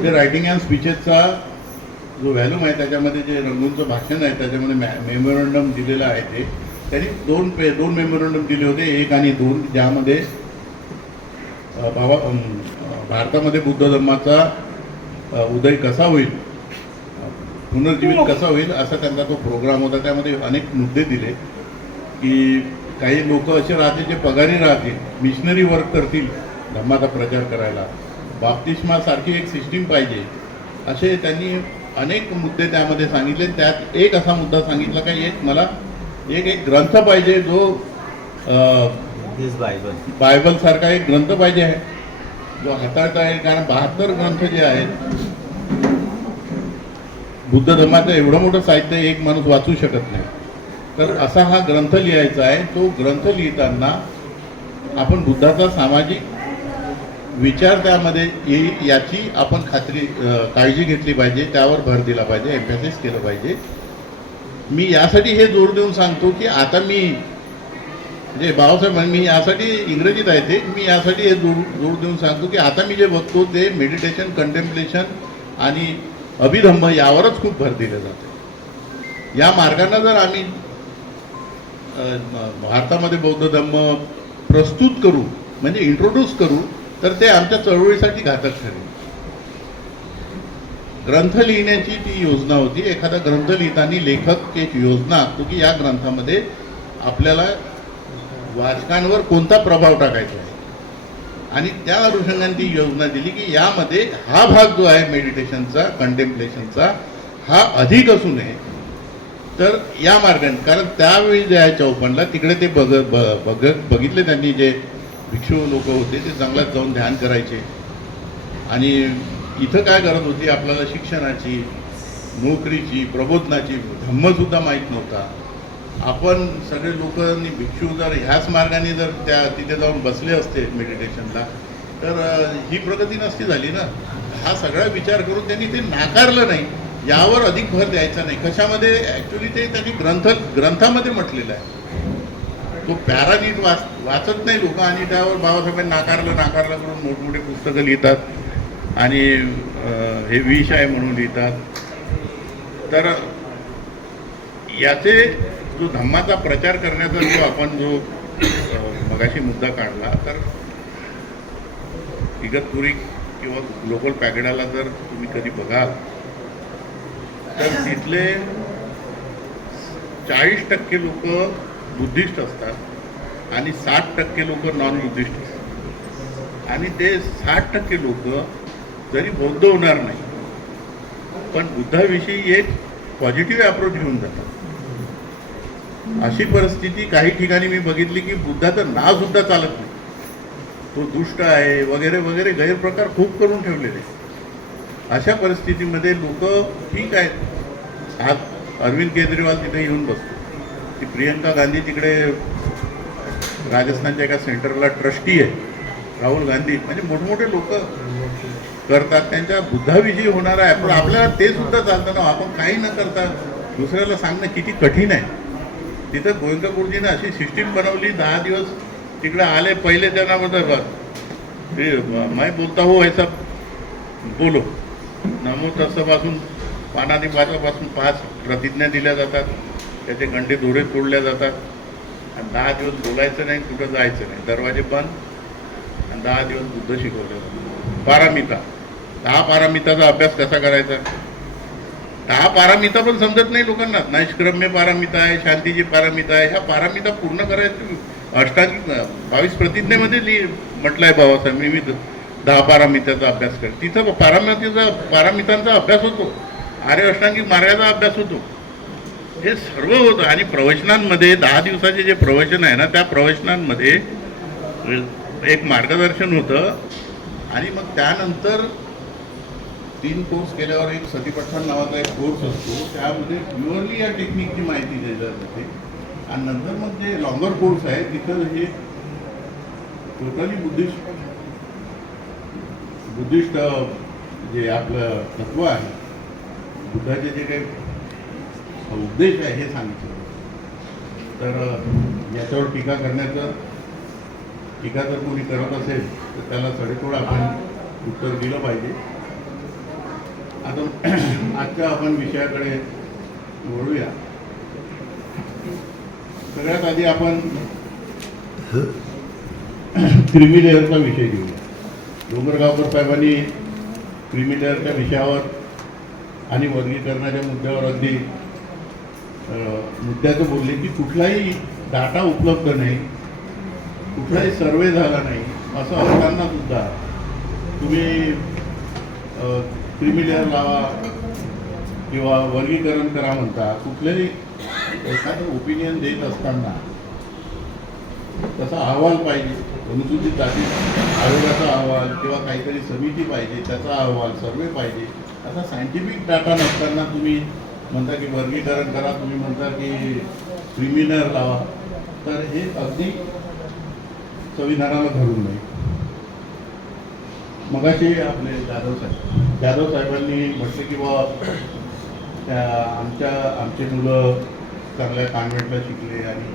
जे रायटिंग अँड स्पीचेसचा जो व्हॅल्यूम आहे त्याच्यामध्ये जे रंगूंचं भाषण आहे त्याच्यामध्ये मेमोरंडम दिलेलं आहे. ते त्यांनी दोन मेमोरंडम दिले होते, 1 आणि 2, ज्यामध्ये भारतामध्ये बुद्ध धर्माचा उदय कसा होईल, पुनर्जीवित कसा होईल असा त्यांचा तो प्रोग्राम होता. त्यामध्ये अनेक मुद्दे दिले की काही लोक असे राहतील जे पगारी राहतील, मिशनरी वर्क करतील धर्माचा प्रचार करायला, बाप्तिस्मासारखी एक सिस्टीम पाहिजे, असे त्यांनी अनेक मुद्दे त्यामध्ये सांगितले. त्यात एक असा मुद्दा सांगितला की मला एक ग्रंथ पाहिजे जो बायबल सारखा एक ग्रंथ पाहिजे आहे जो हाताळता येईल. कारण 72 ग्रंथ जे आहेत बुद्ध धर्माचं एवढं मोठं साहित्य एक माणूस वाचू शकत नाही. तर असा हा ग्रंथ लिहायचा आहे. तो ग्रंथ लिहिताना आपण बुद्धाचा सामाजिक विचार त्यामध्ये येईल याची आपण काळजी घेतली पाहिजे, त्यावर भर दिला पाहिजे, एम्फॅसिस केलं पाहिजे. मी यासाठी हे जोर देऊन सांगतो की आता म्हणजे बाबासाहेब मी यासाठी इंग्रजीत आहे ते, मी यासाठी हे जोर देऊन सांगतो की आता मी जे बघतो ते मेडिटेशन, कंटेम्पलेशन आणि अभिधम्म यावरच खूप भर दिलं जातं. या मार्गाने जर आम्ही भारतामध्ये बौद्ध धम्म प्रस्तुत करू, म्हणजे इंट्रोड्यूस करू, तर ते आमच्या चळवळीसाठी घातक ठरेल. ग्रंथ लिहिण्याची ती योजना होती. एखादा ग्रंथ लिहिताना लेखक एक योजना आखतो की या ग्रंथामध्ये आपल्याला वाचकांवर कोणता प्रभाव टाकायचा आहे, आणि त्या अनुषंगाने ती योजना दिली की यामध्ये हा भाग जो आहे मेडिटेशनचा, कंटेम्पलेशनचा, हा अधिक असू नये. तर या मार्गाने, कारण त्यावेळी जे आहे 54ला तिकडे ते बघितले त्यांनी, जे भिक्षू लोक होते ते जंगलात जाऊन ध्यान करायचे, आणि इथं काय गरज होती आपल्याला शिक्षणाची, नोकरीची, प्रबोधनाची. धम्मसुद्धा माहीत नव्हता. आपण सगळे लोकांनी भिक्षू जर ह्याच मार्गाने जर तिथे जाऊन बसले असते मेडिटेशनला, तर ही प्रगती नसती झाली ना. हा सगळा विचार करून त्यांनी ते नाकारलं नाही, यावर अधिक भर द्यायचा नाही. कशामध्ये ॲक्च्युली ते त्यांनी ग्रंथामध्ये म्हटलेलं आहे. तो पॅरा नीट वाचत नाही लोक, आणि त्यावर बाबासाहेबांनी नाकारलं करून मोठमोठे पुस्तकं लिहितात आणि हे विष आहे म्हणून लिहितात. तर याचे जो धम्माचा प्रचार करण्याचा जो आपण मगाशी मुद्दा काढला, तर इगतपुरी किंवा ग्लोबल पॅगडाला जर तुम्ही कधी बघाल तर तिथले 40% लोक बुद्धिस्ट असतात आणि 60% लोक नॉन बुद्धिस्ट आणि ते 60% लोक जरी बौद्ध होणार नाही पण बुद्धाविषयी एक पॉझिटिव्ह अप्रोच घेऊन जातात. अशी परिस्थिती काही ठिकाणी मी बघितली की बुद्धाचं नाव सुद्धा चालत नाही, तो दुष्ट आहे वगैरे वगैरे गैरप्रकार खूप करून ठेवलेले. अशा परिस्थितीमध्ये लोक ठीक आहेत. आज अरविंद केजरीवाल तिथे येऊन बसतो, ती प्रियंका गांधी तिकडे राजस्थानच्या एका सेंटरला ट्रस्टी आहे, राहुल गांधी, म्हणजे मोठमोठे लोक करतात त्यांच्या बुद्धाविषयी होणारा आहे. पण आपल्याला ते सुद्धा चालतं ना, आपण काही न करता दुसऱ्याला सांगणं किती कठीण आहे. तिथं गोयंका गुरुजीने अशी सिस्टीम बनवली, 10 दिवस तिकडे आले, पहिले त्यांना ते मैं बोलता हो ऐसा बोलो, नमो तसपासून पानादी पाचापासून 5 प्रतिज्ञा दिल्या जातात, त्याचे गंडे दोरे तोडल्या जातात आणि 10 दिवस बोलायचं नाही, कुठं जायचं नाही, दरवाजे बंद आणि 10 दिवस बुद्ध शिकवले जातात. पारामिता, 10 पारामिताचा अभ्यास कसा करायचा, 10 पारामिता पण समजत नाही लोकांना. नैष्क्रम्य पारामिता आहे, शांतीची पारामिता आहे, ह्या पारामिता पूर्ण करायचं अष्टांगिक 22 प्रतिज्ञेमध्ये म्हटलं आहे बाबासाहेब. मी 10 पारामिताचा अभ्यास कर, तिथं पारामितांचा अभ्यास होतो, आर्य अष्टांगिक मार्गाचा अभ्यास होतो, हे सर्व होतं. आणि प्रवचनांमध्ये 10 दिवसाचे जे प्रवचन आहे ना, त्या प्रवचनांमध्ये एक मार्गदर्शन होतं आणि मग त्यानंतर 3 कोर्स केल्यावर एक सतीपठण नावाचा एक कोर्स असतो, त्यामध्ये प्युअरली या टेक्निकची माहिती दिली जाते. आणि नंतर मग जे लॉंगर कोर्स आहे तिथं हे टोटली बुद्धिस्ट जे आपलं तत्व आहे, बुद्धाचे जे काही उपदेश आहे हे सांगितलं. तर याच्यावर टीका जर कोणी करत असेल तर त्याला सडेतोड आपण उत्तर दिलं पाहिजे. आता आजच्या आपण विषयाकडे वळूया. सगळ्यात आधी आपण क्रीमी लेअरचा विषय घेऊया. डोंगरगावकर साहेबांनी क्रीमी लेअरच्या विषयावर आणि वर्गीकरणाच्या मुद्द्यावर अगदी मुद्द्याचं बोलले की कुठलाही डाटा उपलब्ध नाही, कुठलाही सर्वे झाला नाही, असं असताना सुद्धा तुम्ही क्रीमी लेअर लावा किंवा वर्गीकरण करा म्हणता. कुठल्याही एखादं ओपिनियन देत असताना तसा अहवाल पाहिजे, अनुसूचित जाती आयोगाचा अहवाल किंवा काहीतरी समिती पाहिजे, त्याचा अहवाल, सर्वे पाहिजे. असा सायंटिफिक डाटा नसताना तुम्ही म्हणता की वर्गीकरण करा, तुम्ही म्हणता की क्रीमी लेअर लावा, तर हे अगदी संविधानाला धरून नाही. मगाशी आपले जाधव साहेबांनी म्हटलं की त्या आमचे मुलं चांगल्या कॉन्व्हेंटला शिकले आणि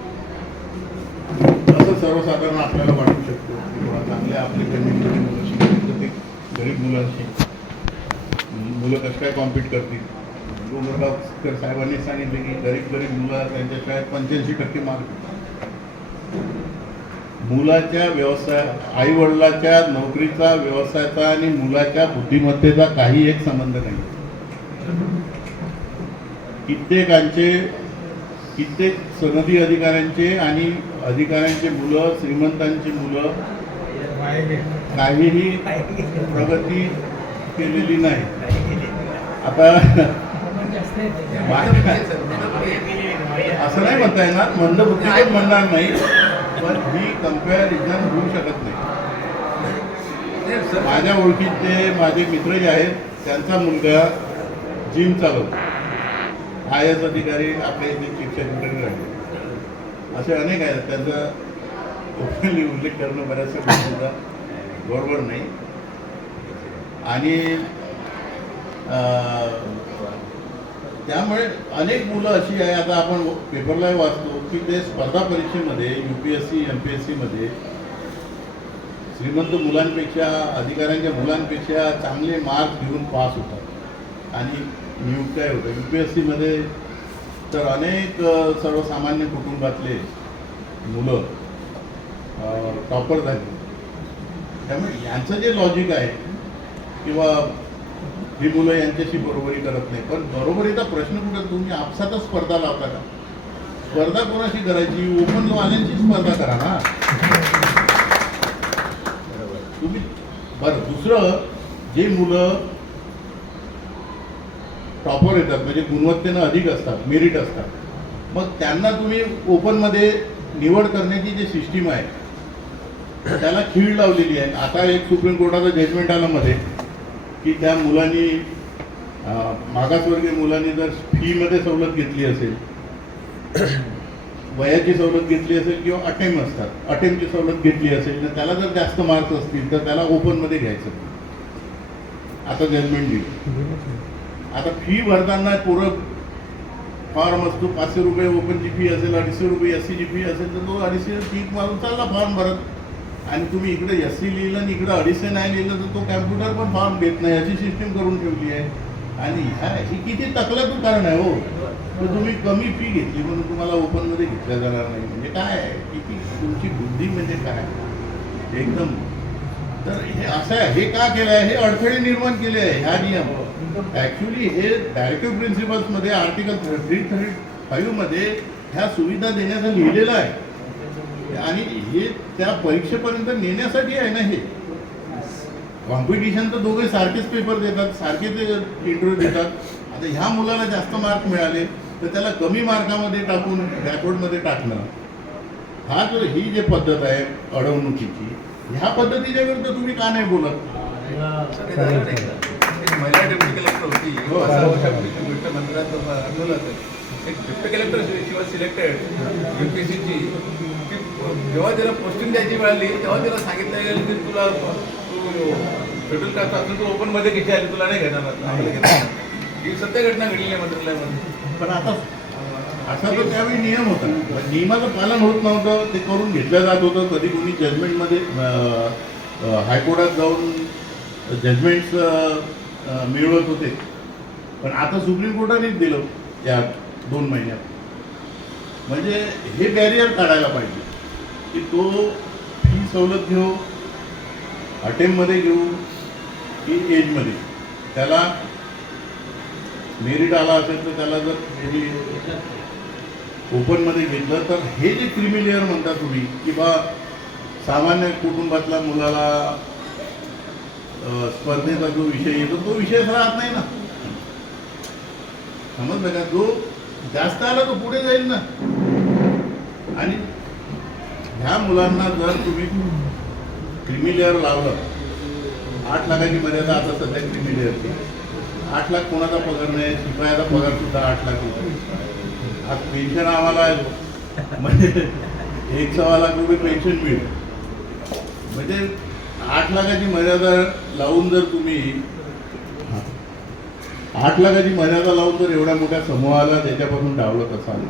असं सर्वसाधारण आपल्याला वाटू शकतो किंवा चांगल्या आपली गरीब मुलं शिकले तर ते गरीब मुलांशी मुलं कसं काय कॉम्पिट करतील. डोंगरगावकर साहेबांनी सांगितले की गरीब मुलं त्यांच्या शाळेत 85% मार्क. मुलाच्या व्यवसाय, आईवडिलाच्या नोकरीचा, व्यवसायाचा आणि मुलाच्या बुद्धिमत्तेचा काही एक संबंध नाही. कित्येक सनदी अधिकाऱ्यांचे आणि अधिकाऱ्यांचे मुलं, श्रीमंतांची मुलं काहीही प्रगती केलेली नाही. आता असं नाही म्हणता येणार, मंदबुद्धीच म्हणणार नाही, पण ही कम्पॅरिझन होऊ शकत नाही. माझ्या ओळखीचे माझे मित्र जे आहेत त्यांचा मुलगा जिम चालवतो, IAS अधिकारी आपल्या इथे चीफ सेक्रेटरी राहिले, असे अनेक आहेत. त्यांचा ओपनली उल्लेख करणं बऱ्याचशा गोष्टींचा बरोबर नाही. आणि त्यामुळे अनेक मुलं अशी आहे, आता आपण पेपरलाही वाचतो की ते स्पर्धा परीक्षेमध्ये UPSC MPSC मध्ये श्रीमंत मुलांपेक्षा, अधिकाऱ्यांच्या मुलांपेक्षा चांगले मार्क्स घेऊन पास होतात आणि नियुक्त्या होतं. UPSC मध्ये तर अनेक सर्वसामान्य कुटुंबातले मुलं टॉपर झाले. त्यामुळे यांचं जे लॉजिक आहे किंवा ही मुलं यांच्याशी बरोबरी करत नाही, पण बरोबरीचा प्रश्न कुठं, तुम्ही आपसातच स्पर्धा लावता का? स्पर्धा कोणाशी करायची? ओपन वाल्यांची स्पर्धा करा ना तुम्ही. बरं, दुसरं, जे मुलं टॉपर येतात म्हणजे गुणवत्तेनं अधिक असतात, मेरिट असतात, मग त्यांना तुम्ही ओपनमध्ये निवड करण्याची जी सिस्टीम आहे त्याला खीळ लावलेली आहे. आता एक सुप्रीम कोर्टाचं जजमेंट आलं मध्ये की त्या मुलांनी मागासवर्गीय मुलांनी जर फीमध्ये सवलत घेतली असेल, वयाची सवलत घेतली असेल किंवा अटेम्पची सवलत घेतली असेल, तर त्याला जर जास्त मार्क्स असतील तर त्याला ओपनमध्ये घ्यायचं. आता जजमेंट दिली. आता फी भरताना पोरं फॉर्म असतो 500 रुपये ओपनची फी असेल, 250 रुपये SC ची फी असेल, तर तो 250 टीक मारून चालला फॉर्म भरत. आणि तुम्ही इकडे SC लिहिलं आणि इकडे 250 नाही लिहिलं तर तो कॅम्प्युटर पण फॉर्म देत नाही, अशी सिस्टीम करून ठेवली आहे. आणि ही किती तकलातून कारण आहे हो. तर तुम्ही कमी फी घेतली म्हणून तुम्हाला ओपनमध्ये घेतल्या जाणार नाही म्हणजे काय आहे? किती तुमची बुद्धी म्हणजे काय एकदम. तर हे असं आहे. हे का केलं आहे? हे अडथळे निर्माण केले आहे ह्या नियम. ॲक्च्युली हे डायरेक्टिव्ह प्रिन्सिपल्समध्ये आर्टिकल 335 मध्ये ह्या सुविधा देण्याचं लिहिलेलं आहे. आणि हे त्या परीक्षेपर्यंत नेण्यासाठी आहे ना. हे कॉम्पिटिशन तर दोघे सारखेच पेपर देतात, सारखेच इंटरव्ह्यू देतात. आता ह्या मुलाला जास्त मार्क मिळाले तर त्याला कमी मार्कामध्ये टाकून बॅकवर्डमध्ये टाकणं, हा जो ही जी पद्धत आहे अडवणुकीची, ह्या पद्धतीच्या विरुद्ध तुम्ही का नाही बोलत? महिला डेप्युटी कलेक्टर होती, गोष्ट मंत्रालयात आंदोलन. एक डेप्युटी कलेक्टर शिवाय सिलेक्टेड UPSCची, की जेव्हा त्याला पोस्टिंग द्यायची मिळाली तेव्हा त्याला सांगितलं गेलं की तुला शेड्यूल कास्ट असून तू ओपनमध्ये घेतली आली, तुला नाही घेणार. ही सत्य घटना घडलेली आहे मंत्रालयामध्ये. पण आता असा तो त्यावेळी नियम होता, नियमाचं पालन होत नव्हतं, ते करून घेतलं जात होतं. कधी कोणी जजमेंटमध्ये हायकोर्टात जाऊन जजमेंट्स मिळवत होते. पण आता सुप्रीम कोर्टानेच दिलं या 2 महिन्यात. म्हणजे हे बॅरियर काढायला पाहिजे की तो फी सवलत घेऊ, अटेम्पमध्ये घेऊ की एजमध्ये, त्याला मेरिट आला असेल तर त्याला जर त्यांनी ओपनमध्ये घेतलं तर हे जे क्रिमी लेअर म्हणता तुम्ही की बा सामान्य कुटुंबातल्या मुलाला स्पर्धेचा जो विषय येतो तो विषयच राहत नाही ना. समजलं का? जो जास्त आला तो पुढे जाईल ना. आणि ह्या मुलांना जर तुम्ही क्रिमी लेअर लावलं, 8 लाखाची मर्यादा आता सध्या क्रिमी लेअरची. 8 लाख कोणाचा पगार नाही, शिपायाचा पगार सुद्धा 8 लाख होता. आज पेन्शन आम्हाला म्हणजे 1.25 लाख रुपये पेन्शन मिळेल. म्हणजे 8 लाखाची मर्यादा लावून जर तुम्ही 8 लाखाची मर्यादा लावून जर एवढ्या मोठ्या समूहाला त्याच्यापासून डावलत असाल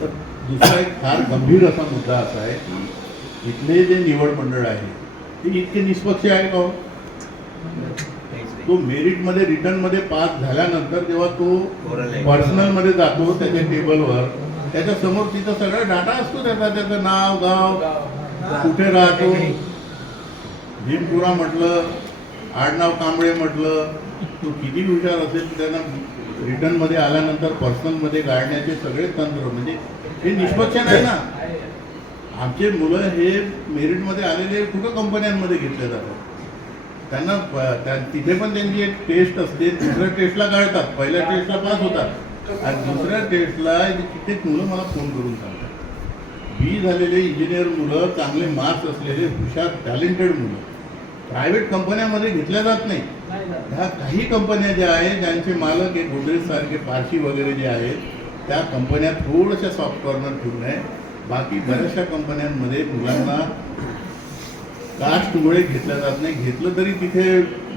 तर दुसरा एक फार गंभीर असा मुद्दा असा आहे, इथले जे निवड मंडळ आहे ते इतके निष्पक्ष आहे का? तो मेरिटमध्ये रिटर्नमध्ये पास झाल्यानंतर जेव्हा तो पर्सनलमध्ये जातो त्याच्या टेबलवर, त्याच्या समोर तिथं सगळा डाटा असतो त्याचं नाव, गाव, कुठे राहतो, भीमपुरा म्हटलं, आडनाव कांबळे म्हटलं, तो किती हुशार असेल त्यांना रिटर्नमध्ये आल्यानंतर पर्सनलमध्ये गाडण्याचे सगळे तंत्र. म्हणजे हे निष्पक्ष नाही ना. आमचे मुलं हे मेरिटमध्ये आलेले कुठं कंपन्यांमध्ये घेतले जातात. त्यांना तिथे पण त्यांची एक टेस्ट असते, दुसऱ्या टेस्टला काढतात, पहिल्या टेस्टला पास होतात आणि दुसऱ्या टेस्टला कित्येक मुलं मला फोन करून सांगतात. बी झालेले इंजिनियर मुलं, चांगले मार्क्स असलेले हुशार टॅलेंटेड मुलं प्रायव्हेट कंपन्यांमध्ये घेतल्या जात नाही. ह्या काही कंपन्या ज्या आहेत ज्यांचे मालक हे गोदरेजसारखे पारशी वगैरे जे आहेत त्या कंपन्या थोड्याशा सॉफ्ट कॉर्नर ठेवून आहे. बाकी बऱ्याचशा कंपन्यांमध्ये मुलांना कास्टमुळे घेतल्या जात नाही. घेतलं तरी तिथे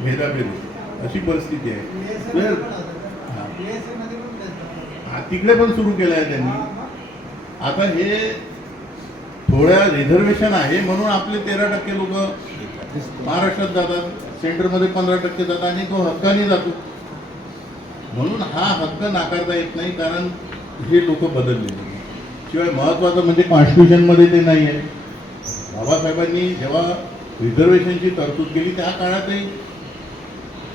भेदाभेद अशी परिस्थिती आहे. तर तिकडे पण सुरू केलं आहे त्यांनी. आता हे थोड्या रिझर्वेशन आहे म्हणून आपले 13% लोक महाराष्ट्रात जातात, सेंटरमध्ये 15% जातात आणि तो हक्काने जातो. म्हणून हा हक्क नाकारता येत नाही, कारण हे लोक बदललेले. शिवाय महत्त्वाचं म्हणजे कॉन्स्टिट्यूशनमध्ये ते नाही आहे. बाबासाहेबांनी जेव्हा रिझर्वेशनची तरतूद केली त्या काळातही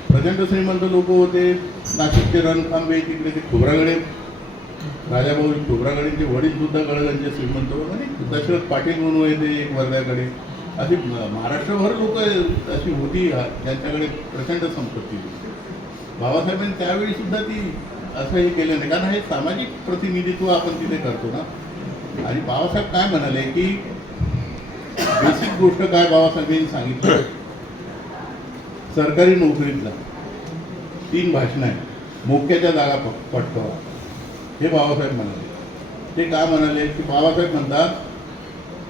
प्रचंड श्रीमंत लोक होते. नाशिकचे रणखांबे, तिकडे ते खोब्रागडे राजाभाऊ खोब्रागडेंचे वडील सुद्धा गडगंचे श्रीमंत आणि दशरथ पाटील म्हणून येते एक वर्ध्याकडे, अशी महाराष्ट्रभर लोक अशी होती ज्यांच्याकडे प्रचंड संपत्ती होती. बाबासाहेबांनी त्यावेळी सुद्धा ती असं हे केलं नाही, कारण हे सामाजिक प्रतिनिधित्व आपण तिथे करतो ना. आणि बाबासाहेब काय म्हणाले की बेसिक गोष्ट काय बाबासाहेबांनी सांगितलं, सरकारी नोकरीतला 3 भाषणं आहे, मोक्याच्या जागा पटकवा, हे बाबासाहेब म्हणाले. ते काय म्हणाले की बाबासाहेब म्हणतात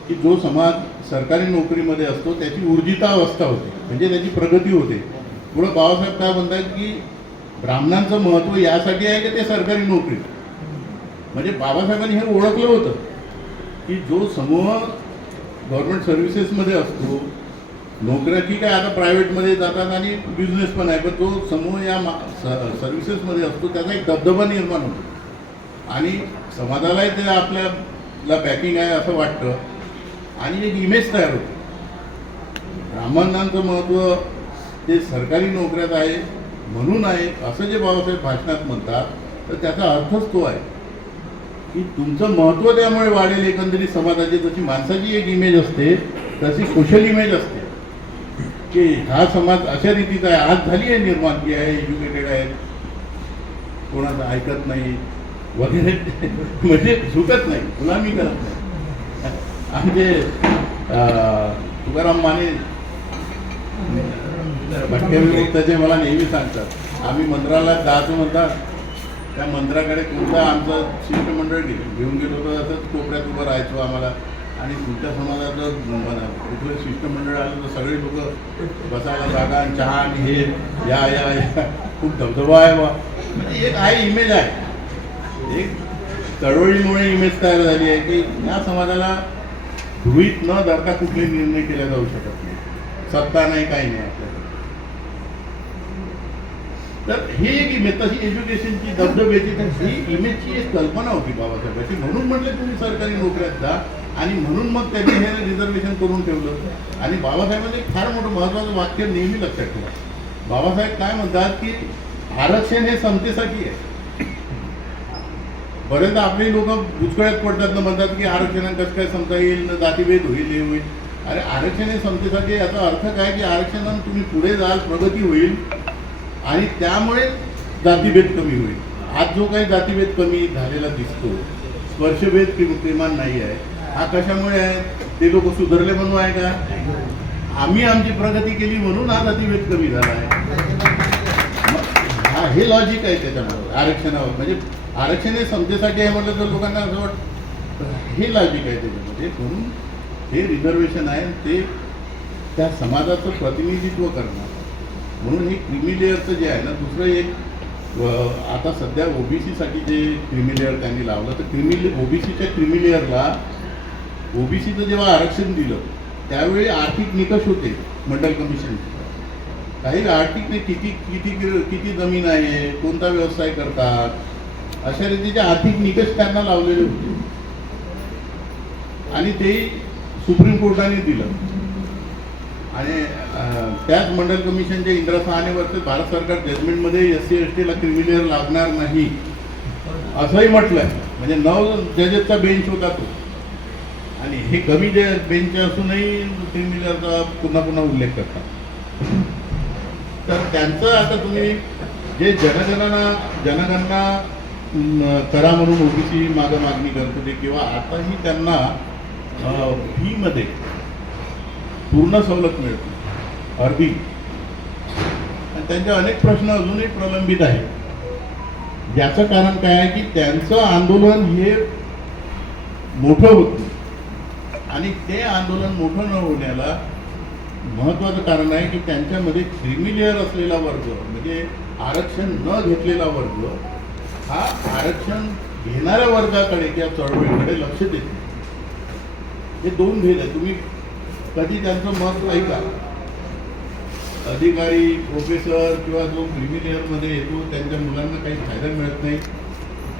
की जो समाज सरकारी नोकरीमध्ये असतो त्याची ऊर्जिता अवस्था होते, म्हणजे त्याची प्रगती होते. पुढं बाबासाहेब काय म्हणतात की ब्राह्मणांचं महत्त्व यासाठी आहे की ते सरकारी नोकरी, म्हणजे बाबासाहेबांनी हे ओळखलं होतं की जो समूह गव्हर्नमेंट सर्व्हिसेसमध्ये असतो, नोकऱ्या ठीक आहे आता प्रायव्हेटमध्ये जातात आणि बिझनेस पण आहे, पण जो समूह या सर्व्हिसेसमध्ये असतो त्याचा एक दबदबा निर्माण होतो आणि समाजालाही ते आपल्याला बॅकिंग आहे असं वाटतं आणि एक इमेज तयार होते. ब्राह्मणांचं महत्त्व ते सरकारी नोकऱ्यात आहे म्हणून आहे असं जे बाबासाहेब भाषणात म्हणतात, तर त्याचा अर्थच तो आहे की तुमचं महत्त्व त्यामुळे वाढेल. एकंदरीत समाजाची जशी माणसाची एक इमेज असते तशी सोशल इमेज असते की हा समाज अशा रीतीचा आहे, आज झाली आहे निर्माण, की आहे एज्युकेटेड आहे, कोणाचं ऐकत नाही वगैरे, म्हणजे झुकत नाही, गुलामी करत नाही. आमचे तुकाराम माने भटके मला नेहमी सांगतात, आम्ही मंदिराला जायचं म्हणतात, त्या मंदिराकडे कोणता आमचं शिष्टमंडळ घेऊन गेलो होतं, असंच कोपऱ्यात उभं राहायचो आम्हाला. आणि तुमच्या समाजाचं कुठलं शिष्टमंडळ आलं तर सगळे लोक बसायला जागा आणि चहा आणि हे या खूप धबधबा आहे बा, म्हणजे एक आहे इमेज आहे, एक चळवळीमुळे इमेज तयार झाली आहे की या समाजाला गृहीत न धरता कुठले निर्णय केले जाऊ शकत नाही, सत्ता नाही, काही नाही आपल्याला. तर हे एक इमेज, तशी एज्युकेशनची दबदब्याची ही इमेजची एक कल्पना होती बाबासाहेबांची, म्हणून म्हटलं तुम्ही सरकारी नोकऱ्यात जा आणि म्हणून मग त्यांनी हे रिझर्वेशन करून ठेवलं. आणि बाबासाहेबांनी एक फार मोठं महत्त्वाचं वाक्य नेहमी लक्षात ठेवा. बाबासाहेब काय म्हणतात की आरक्षण हे समतेसाठी आहे. बरेच आपली लोक बुचकळ्यात पडतात ना, म्हणतात की आरक्षण कसं काय समता येईल, न जातीभेद होईल, हे होईल. अरे आरक्षण हे समतेसाठी, याचा अर्थ काय की आरक्षणानं तुम्ही पुढे जाल, प्रगती होईल आणि त्यामुळे जातीभेद कमी होईल. आज जो काही जातीभेद कमी झालेला दिसतो, स्पर्शभेद किमान नाही आहे, हा कशामुळे आहे? ते लोक सुधारले म्हणून आहे का? आम्ही आमची प्रगती केली म्हणून हा जातीभेद कमी झाला आहे. हा हे लॉजिक आहे त्याच्यामध्ये आरक्षणावर, म्हणजे आरक्षण हे समतेसाठी आहे म्हटलं तर लोकांना असं वाटतं, हे लॉजिक आहे त्याच्यामध्ये. म्हणून हे रिझर्वेशन आहे, ते त्या समाजाचं प्रतिनिधित्व करणार. म्हणून हे क्रिमी लेअरचं जे आहे ना, दुसरं एक आता सध्या ओबीसीसाठी जे क्रिमी लेअर त्यांनी लावलं, तर ओबीसीच्या क्रिमी लेअरला ओबीसीचं जेव्हा आरक्षण दिलं त्यावेळी आर्थिक निकष होते मंडल कमिशनचे. काही आर्थिक नाही, किती जमीन आहे, कोणता व्यवसाय करतात, अशा रीतीचे आर्थिक निकष त्यांना लावलेले होते आणि ते सुप्रीम कोर्टाने दिलं. आणि त्याच मंडल कमिशनच्या इंदिरा सहानेवरचे भारत सरकार जजमेंटमध्ये SC ST ला क्रिमी लेअर लागणार नाही असंही म्हटलं आहे. म्हणजे 9 जजेसचा बेंच होता तो, आणि हे कमी जे बेंच असूनही क्रिमी लेअरचा पुन्हा पुन्हा उल्लेख करतात. तर त्यांचं आता तुम्ही जे जनगणना करा म्हणून ओबीसी मागणी करत होते, किंवा आताही त्यांना फीमध्ये पूर्ण सवलत मिळते, अर्धी. आणि त्यांचे अनेक प्रश्न अजूनही प्रलंबित आहेत. याचं कारण काय आहे की त्यांचं आंदोलन हे मोठं होत नाही, आणि ते आंदोलन मोठं न होण्याला महत्त्वाचं कारण आहे की त्यांच्यामध्ये क्रिमी लेअर असलेला वर्ग, म्हणजे आरक्षण न घेतलेला वर्ग, हा आरक्षण घेणाऱ्या वर्गाकडे किंवा चळवळीकडे लक्ष देत नाही. हे 2 भेद आहे. तुम्ही कधी त्यांचं मत ऐका, अधिकारी, प्रोफेसर किंवा जो क्रिमी लेअरमध्ये येतो त्यांच्या मुलांना काही फायदा मिळत नाही,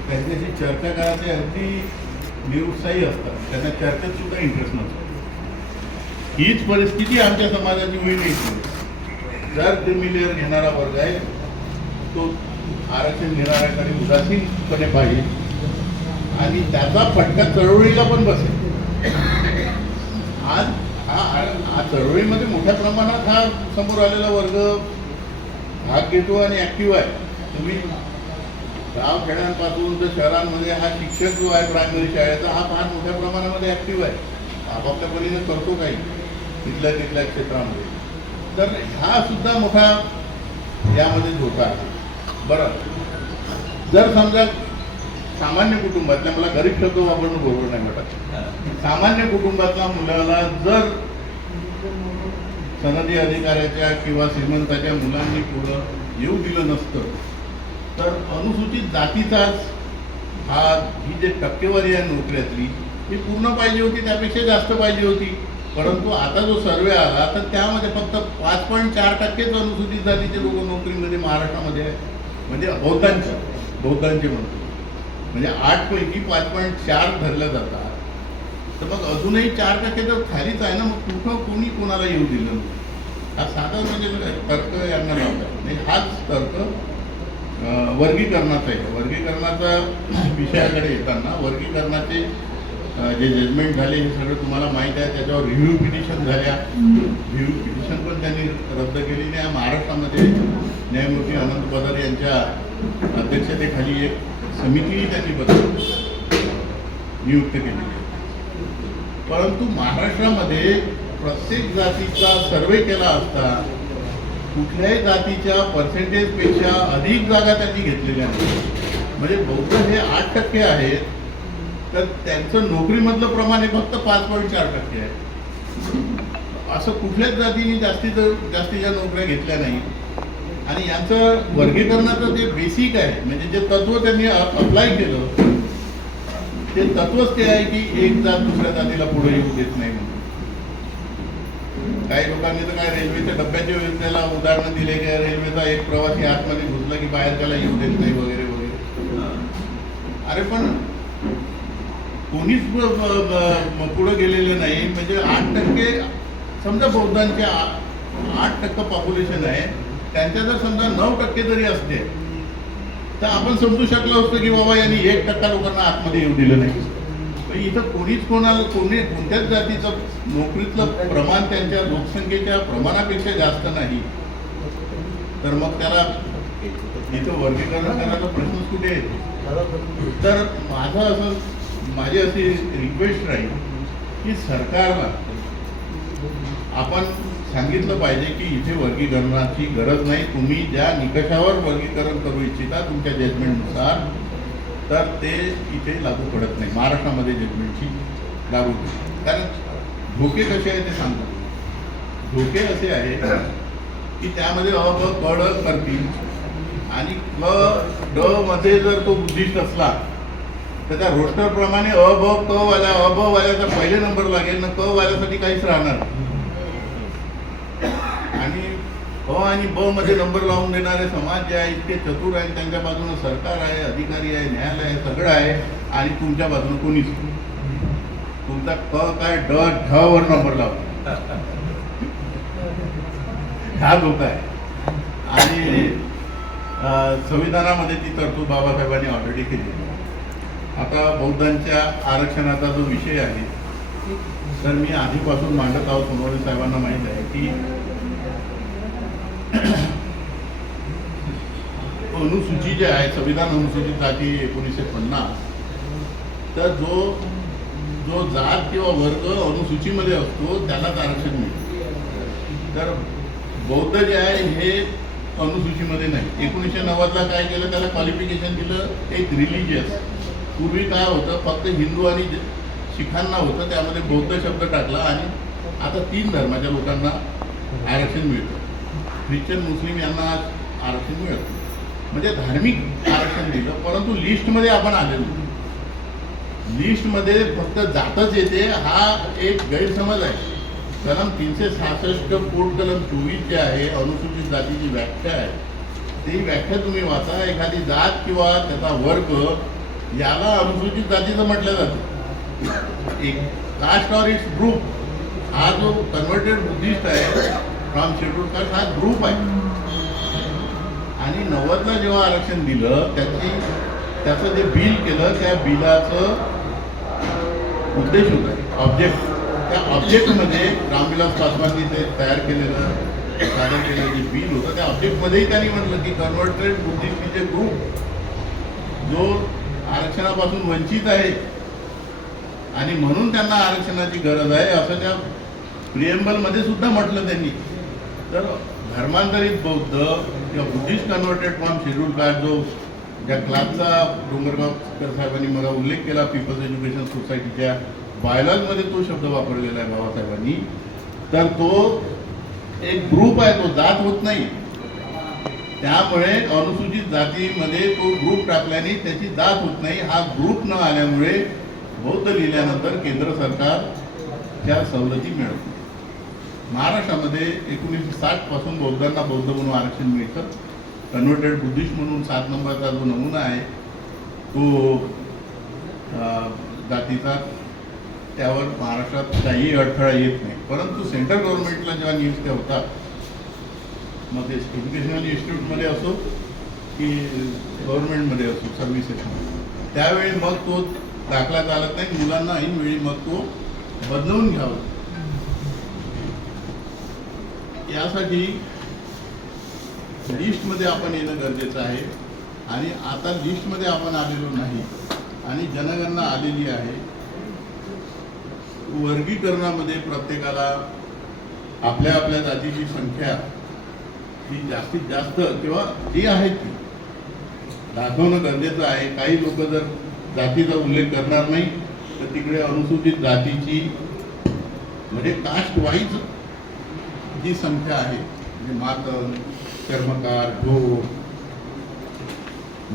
त्यांच्याशी चर्चा करा, ते अगदी निरुत्साही असतात, त्यांना चर्चेत सुद्धा इंटरेस्ट नसतो. हीच परिस्थिती आमच्या समाजाची होईल. जर क्रिमी लेअर घेणारा वर्ग आहे तो आरक्षण घेणाऱ्याकडे उदासीनपणे पाहिजे, आणि त्याचा फटका चळवळीला पण बसेल. आज हा चळवळीमध्ये मोठ्या प्रमाणात हा समोर आलेला वर्ग भाग घेतो आणि ॲक्टिव्ह आहे. तुम्ही गाव खेड्यांपासून तर शहरांमध्ये हा शिक्षक जो आहे प्रायमरी शाळेचा हा फार मोठ्या प्रमाणामध्ये ॲक्टिव्ह आहे. आपापल्या परीने करतो काही तिथल्या तिथल्या क्षेत्रामध्ये. तर हा सुद्धा मोठा यामध्ये धोका आहे. बरं, जर समजा सामान्य कुटुंबातल्या, मला गरीब शब्द वापरणं बरोबर नाही वाटत, सामान्य कुटुंबातल्या मुलाला जर सनदी अधिकाऱ्याच्या किंवा श्रीमंताच्या मुलांनी पुढं येऊ दिलं नसतं तर अनुसूचित जातीचाच हा ही जे टक्केवारी आहे नोकऱ्यातली ही पूर्ण पाहिजे होती, त्यापेक्षा जास्त पाहिजे होती. परंतु आता जो सर्वे आला तर त्यामध्ये फक्त 5.4% अनुसूचित जातीचे लोक नोकरीमध्ये महाराष्ट्रामध्ये आहे. म्हणजे बौद्धांचे म्हणतो, म्हणजे 8 पैकी 5.4 धरल्या जातात. तर मग अजूनही 4% तर खालीच आहे ना. मग कुठं कोणी कोणाला येऊ दिलं नाही. हा साधा म्हणजे तर्क यांना लावला आहे. हाच तर्क वर्गीकरणाचा आहे. वर्गीकरणाचा विषयाकडे येताना वर्गीकरणाचे जे जजमेंट झाले हे सगळं तुम्हाला माहीत आहे. त्याच्यावर रिव्ह्यू पिटिशन झाल्या. रिव्ह्यू पिटिशन पण त्यांनी रद्द केली नाही. महाराष्ट्रामध्ये न्यायमूर्ती अनंत पदार यांच्या अध्यक्षतेखाली एक समितीही त्यांनी नियुक्त केली आहे. परंतु महाराष्ट्रामध्ये प्रत्येक जातीचा सर्वे केला असता कुठल्याही जातीच्या पर्सेंटेजपेक्षा अधिक जागा त्यांनी घेतलेल्या आहेत. म्हणजे बौद्ध हे 8% आहेत तर त्यांचं नोकरीमधलं प्रमाण हे फक्त 5.4% आहे. असं कुठल्याच जातीने जास्तीच्या नोकऱ्या घेतल्या नाही. आणि यांचं वर्गीकरणाचं जे बेसिक आहे, म्हणजे जे तत्व त्यांनी अप्लाय केलं ते तत्वच ते आहे की एक जात दुसऱ्या जातीला पुढे येऊ देत नाही म्हणून. काही लोकांनी तर काय रेल्वेच्या डब्याच्या व्यवस्थेला उदाहरणं दिले की रेल्वेचा एक प्रवासी आतमध्ये घुसला की बाहेर त्याला येऊ देत नाही वगैरे वगैरे. अरे पण कोणीच पुढं गेलेलं नाही. म्हणजे 8% समजा बौद्धांचे 8% पॉप्युलेशन आहे, त्यांच्या जर समजा 9% जरी असते तर आपण समजू शकलो असतो की बाबा यांनी 1% लोकांना आतमध्ये येऊ दिलं नाही. इथं कोणीच कोणत्याच जातीचं नोकरीतलं प्रमाण त्यांच्या लोकसंख्येच्या प्रमाणापेक्षा जास्त नाही. तर मग त्याला इथं वर्गीकरण करायचा प्रश्नच कुठे येतो. तर माझी अशी रिक्वेस्ट राहील की सरकारला आपण सांगितलं पाहिजे की इथे वर्गीकरणाची गरज नाही. तुम्ही ज्या निकषावर वर्गीकरण करू इच्छिता तुमच्या जजमेंटनुसार तर ते इथे लागू पडत नाही. महाराष्ट्रामध्ये जजमेंटची लागू पडते. कारण धोके कसे आहे ते सांगतो. धोके असे आहे की त्यामध्ये अ ब क ड करतील आणि क ड मध्ये जर तो बुद्धिस्ट असला तर त्या रोस्टरप्रमाणे अ ब क वाल्याचा पहिले नंबर लागेल ना क वाल्यासाठी काहीच राहणार. आणि अ आणि ब मध्ये नंबर लावून देणारे समाज जे आहे इतके चतुर आहे. त्यांच्या बाजूनं सरकार आहे, अधिकारी आहे, न्यायालय आहे, सगळं आहे. आणि तुमच्या बाजूनं कोणीच, तुमचा क काय ड ढ वर नंबर लावतो. हा धोका आहे. आणि संविधानामध्ये ती तरतूद बाबासाहेबांनी ऑलरेडी केली. आता बौद्धांच्या आरक्षणाचा जो विषय आहे तर मी आधीपासून मांडत आहोत. सोनवणे साहेबांना माहीत आहे की अनुसूची जे आहे संविधान अनुसूचित जाती 1950 तर जो जात किंवा वर्ग अनुसूचीमध्ये असतो त्यालाच आरक्षण मिळते. तर बौद्ध जे आहे हे अनुसूचीमध्ये नाही. 1990ला काय केलं, त्याला क्वालिफिकेशन दिलं एक रिलिजियस. पूर्वी काय होतं फक्त हिंदू आणि शिखांना होतं, त्यामध्ये बौद्ध शब्द टाकला आणि आता 3 धर्माच्या लोकांना आरक्षण मिळतं. ख्रिश्चन मुस्लिम यांना आरक्षण मिळतं. म्हणजे धार्मिक आरक्षण दिलं. परंतु लिस्टमध्ये आपण आलेलो, लिस्टमध्ये फक्त जातच येते हा एक गैरसमज आहे. कलम 366 पोट कलम 24 जे आहे अनुसूचित जातीची व्याख्या आहे ती व्याख्या तुम्ही वाचा. एखादी जात किंवा त्याचा वर्ग याला अनुसूचित जातीचं म्हटलं जातं. एक कास्ट ऑर इट्स ग्रुप हा जो कन्व्हर्टेड बुद्धिस्ट आहे फ्रॉम शेड्यूल कास्ट हा ग्रुप आहे. आणि 90ला जेव्हा आरक्षण दिलं त्याची त्याचं जे बिल केलं त्या बिलाचं उद्देश होता ऑब्जेक्ट. त्या ऑब्जेक्टमध्ये रामविलास पासवाननी ते तयार केलेलं सादर केलेलं जे बिल होतं त्या ऑब्जेक्टमध्येही त्यांनी म्हटलं की कन्व्हर्टेड बुद्धिस्टचे ग्रुप जो आरक्षणापासून वंचित आहे आणि म्हणून त्यांना आरक्षणाची गरज आहे असं त्या प्रिएम्बलमध्ये सुद्धा म्हटलं त्यांनी. तर धर्मांतरित बौद्ध किंवा Buddhist converted from schedule caste जो ज्या क्लासचा डोंगरगावकर साहेबांनी मला उल्लेख केला पीपल्स एज्युकेशन सोसायटीच्या बायलॉजमध्ये तो शब्द वापरलेला आहे बाबासाहेबांनी. तर तो एक ग्रुप आहे, तो जात होत नाही. त्यामुळे अनुसूचित जातीमध्ये तो ग्रुप टाकल्याने त्याची जात होत नाही. हा ग्रुप न आल्यामुळे बौद्ध लिहिल्यानंतर केंद्र सरकारच्या सवलती मिळत. महाराष्ट्रामध्ये 1960 पासून बौद्धांना बौद्ध म्हणून आरक्षण मिळतं. कन्व्हर्टेड बुद्धिस्ट म्हणून 7 नंबरचा जो नमुना आहे तो जातीचा, त्यावर महाराष्ट्रात काही अडथळा येत नाही. परंतु सेंट्रल गव्हर्नमेंटला जेव्हा नियुक्त्या होतात, मग ते एज्युकेशनल इन्स्टिट्यूटमध्ये असो की गव्हर्नमेंटमध्ये असो सर्व्हिसेसमध्ये, त्यावेळी मग तो दाखला चालत नाही. मुलांना ऐनवेळी मग तो बदलवून घ्यावा. यासाठी लिस्टमध्ये आपण येणं गरजेचं आहे. आणि आता लिस्टमध्ये आपण आलेलो नाही आणि जनगणना आलेली आहे. वर्गीकरणामध्ये प्रत्येकाला आपल्या आपल्या जातीची संख्या ही जास्तीत जास्त किंवा जी आहे ती दाखवणं गरजेचं आहे. काही लोक जर जातीचा उल्लेख करणार नाही तर तिकडे अनुसूचित जातीची म्हणजे कास्ट वाईज जी संख्या आहे म्हणजे मातंग, चर्मकार, ढोर,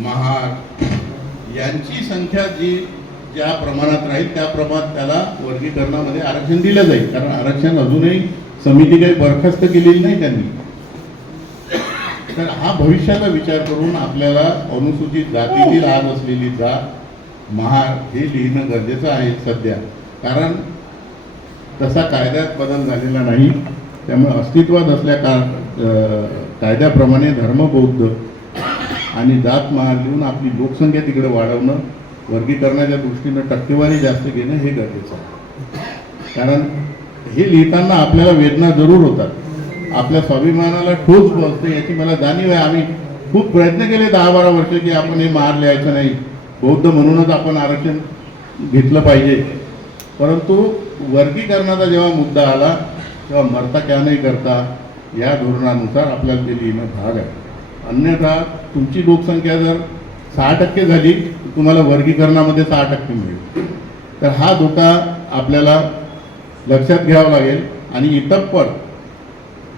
महार यांची संख्या जी ज्या प्रमाणात राहील त्या प्रमाणात त्याला वर्गीकरणामध्ये आरक्षण दिलं जाईल. कारण आरक्षण अजूनही समिती काही बरखास्त केलेली नाही त्यांनी. तर हा भविष्याचा विचार करून आपल्याला अनुसूचित जातीतील आज असलेली जात महार हे लिहिणं गरजेचं आहे सध्या. कारण तसा कायद्यात बदल झालेला नाही. त्यामुळे अस्तित्वात असल्या कायद्याप्रमाणे धर्म बौद्ध आणि जात महार लिहून आपली लोकसंख्या तिकडे वाढवणं, वर्गीकरणाच्या दृष्टीनं टक्केवारी जास्त घेणं हे गरजेचं आहे. कारण हे लिहिताना आपल्याला वेदना जरूर होतात, आपल्या स्वाभिमानाला ठोस पोहोचते याची मला जाणीव आहे. आम्ही खूप प्रयत्न केले 10-12 वर्ष की आपण हे महार लिहायचं नाही, बौद्ध म्हणूनच आपण आरक्षण घेतलं पाहिजे. परंतु वर्गीकरणाचा जेव्हा मुद्दा आला तेव्हा मरता क्या नाही करता या धोरणानुसार आपल्याला ते लिहिणं भाग आहे. अन्यथा तुमची लोकसंख्या जर 6% झाली तुम्हाला वर्गीकरणामध्ये 6% मिळेल. तर हा धोका आपल्याला लक्षात घ्यावा लागेल. आणि इतप्पर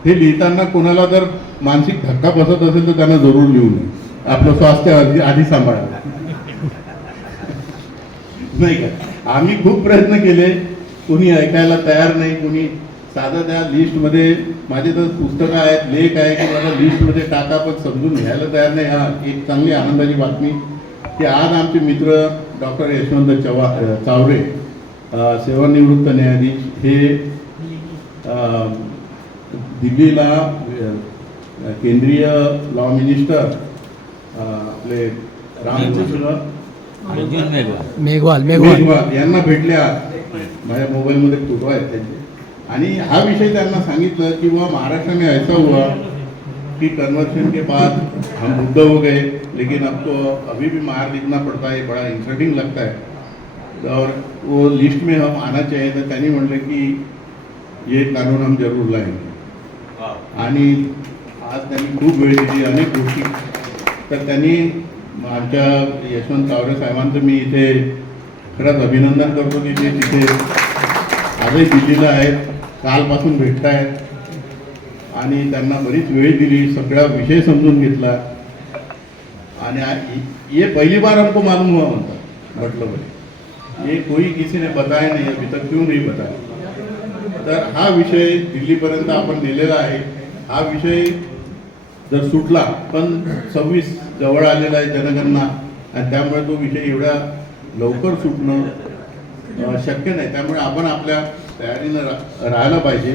हे लिहिताना कोणाला जर मानसिक धक्का बसत असेल तर त्यांना जरूर लिहू नये. आपलं स्वास्थ्य आधी सांभाळा नाही का. आम्ही खूप प्रयत्न केले, कोणी ऐकायला तयार नाही. कोणी साधं त्या लिस्टमध्ये माझे तर पुस्तकं आहेत, लेख आहे की मला लिस्टमध्ये टाका, पण समजून घ्यायला तयार नाही. हा एक चांगली आनंदाची बातमी की आज आमचे मित्र डॉक्टर यशवंत चावरे सेवानिवृत्त न्यायाधीश हे दिल्लीला केंद्रीय लॉ मिनिस्टर आपले रामकृष्ण मेघवाल यांना भेटल्या. माझ्या मोबाईलमध्ये फोटो आहेत त्यांचे. आणि हा विषय त्यांना सांगितलं की वह महाराष्ट्र में ऐसा हुआ कि कन्वर्शन के बाद हम बुद्ध हो गए, लेकिन अब तो अभी भी महार लिखना पड़ता है, बड़ा इंसल्टिंग लगता है और वो लिस्ट में हम आना चाहिए. तर त्यांनी म्हटलं की ये कानून हम जरूर लाएंगे. आणि आज त्यांनी खूप वेळ दिली अनेक गोष्टी. तर त्यांनी आमच्या यशवंत चावरे साहेबांचं मी इथे खरंच अभिनंदन करतो की ते तिथे आजही दिल्लीला आहेत, कालपासून भेटत आहेत आणि त्यांना बरीच वेळ दिली, सगळा विषय समजून घेतला. आणि ये पहली बार हमको मालूम हुआ म्हणतात म्हटलं ये कोई किसी ने बताया नहीं अभी तक, क्यों नहीं बताया. तर हा विषय दिल्लीपर्यंत आपण नेलेला आहे. हा विषय जर सुटला, पण 26 जवळ आलेला आहे जनगणना आणि त्यामुळे तो विषय एवढ्या लवकर सुटणं शक्य नाही. त्यामुळे आपण आपल्या तयारीनं राहायला पाहिजे.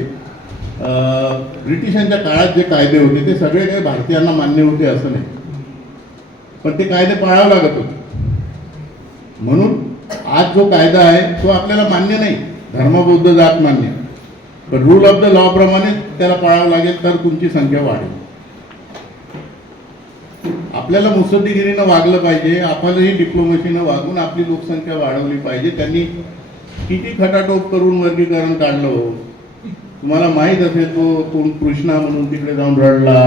ब्रिटिशांच्या काळात जे कायदे होते ते सगळे काही भारतीयांना मान्य होते असं नाही, पण ते कायदे पाळावे लागत होते. म्हणून आज जो कायदा आहे तो आपल्याला मान्य नाही, धर्मबौद्ध जात मान्य, पण रूल ऑफ द लॉ प्रमाणे त्याला पाळावं लागेल तर तुमची संख्या वाढेल. आपल्याला मुत्सद्दीगिरीनं वागलं पाहिजे, आपल्यालाही डिप्लोमसीनं वागून आपली लोकसंख्या वाढवली पाहिजे. त्यांनी किती खटाटोप करून वर्गीकरण काढलं हो. तुम्हाला माहीत असेल तो कोण कृष्णा म्हणून तिकडे जाऊन रडला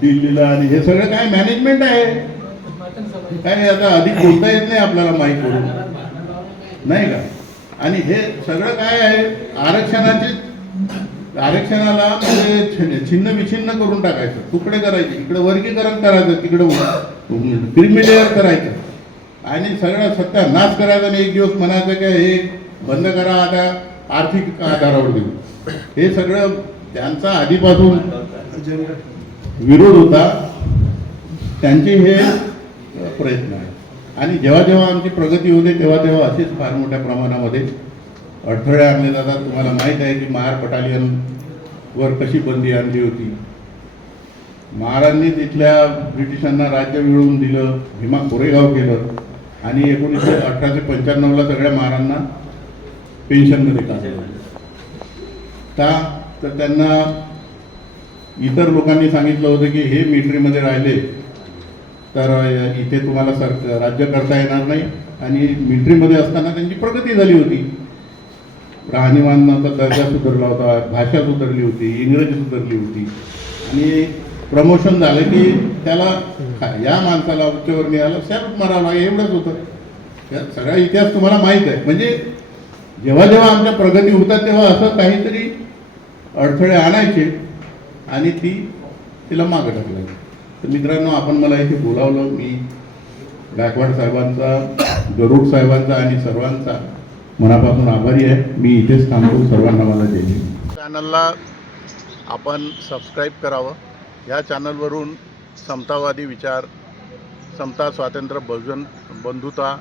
दिल्लीला, आणि हे सगळं काय मॅनेजमेंट आहे काय, आता अधिक बोलता येत नाही आपल्याला माहीत करून, नाही का. आणि हे सगळं काय आहे, आरक्षणाला म्हणजे छिन्न विछिन्न करून टाकायचं, तुकडे करायचे, इकडे वर्गीकरण करायचं, तिकडे क्रिमी लेअर करायचं, आणि सगळा सत्यानाश करायचा. आणि एक दिवस म्हणायचं की हे बंद करा, आता आर्थिक आधारावर देऊ. हे सगळं त्यांचा आधीपासून विरोध होता, त्यांचे हे प्रयत्न आहे. आणि जेव्हा जेव्हा आमची प्रगती होते तेव्हा तेव्हा असेच फार मोठ्या प्रमाणामध्ये अडथळे आणले जातात. तुम्हाला माहीत आहे की महार बटालियनवर कशी बंदी आणली होती. महाराजांनी तिथल्या ब्रिटिशांना राज्य मिळवून दिलं, भीमा कोरेगाव केलं, आणि 1895ला सगळ्या महाराजांना पेन्शनमध्ये काढलं. का तर त्यांना इतर लोकांनी सांगितलं होतं की हे मिलिटरीमध्ये राहिले तर इथे तुम्हाला राज्य करता येणार नाही, आणि मिलिटरीमध्ये असताना त्यांची प्रगती झाली होती. राहणीमानाचा दर्जा सुधारला होता, भाषा सुधारली होती, इंग्रजी सुधारली होती, आणि प्रमोशन झालं की त्याला या माणसाला उच्चवर्णीयाला सॅल्यूट मारावं लागेल, एवढंच होतं. या सगळा इतिहास तुम्हाला माहीत आहे. म्हणजे जेव्हा जेव्हा आमच्या प्रगती होतात तेव्हा असं काहीतरी अडथळे आणायचे आणि तिला मागं टाकलं. तर मित्रांनो, आपण मला इथे बोलावलं, मी गायकवाड साहेबांचा, गरुड साहेबांचा आणि सर्वांचा मनापासून आभारी आहे. मी इथेच थांबतो. सर्वांना मला जय हिंद. चॅनलला आपण सबस्क्राईब करावं. या चॅनलवरून समतावादी विचार, समता, स्वातंत्र्य, बहुजन बंधुता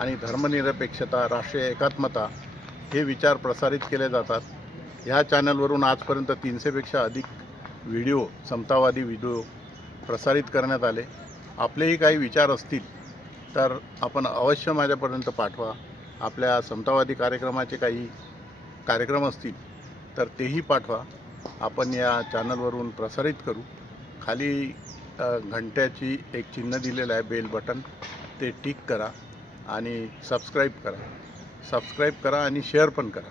आणि धर्मनिरपेक्षता, राष्ट्रीय एकात्मता हे विचार प्रसारित केले जातात. ह्या चॅनलवरून आजपर्यंत 300पेक्षा अधिक व्हिडिओ, समतावादी व्हिडिओ प्रसारित करण्यात आले. आपलेही काही विचार असतील तर आपण अवश्य माझ्यापर्यंत पाठवा. आपल्या समतावादी कार्यक्रमाचे काही कार्यक्रम असतील तर तेही पाठवा. आपण या चॅनलवरून प्रसारित करू. खाली घंट्याची एक चिन्ह दिलेलं आहे, बेल बटन, ते टिक करा आणि सबस्क्राईब करा आणि शेअर पण करा.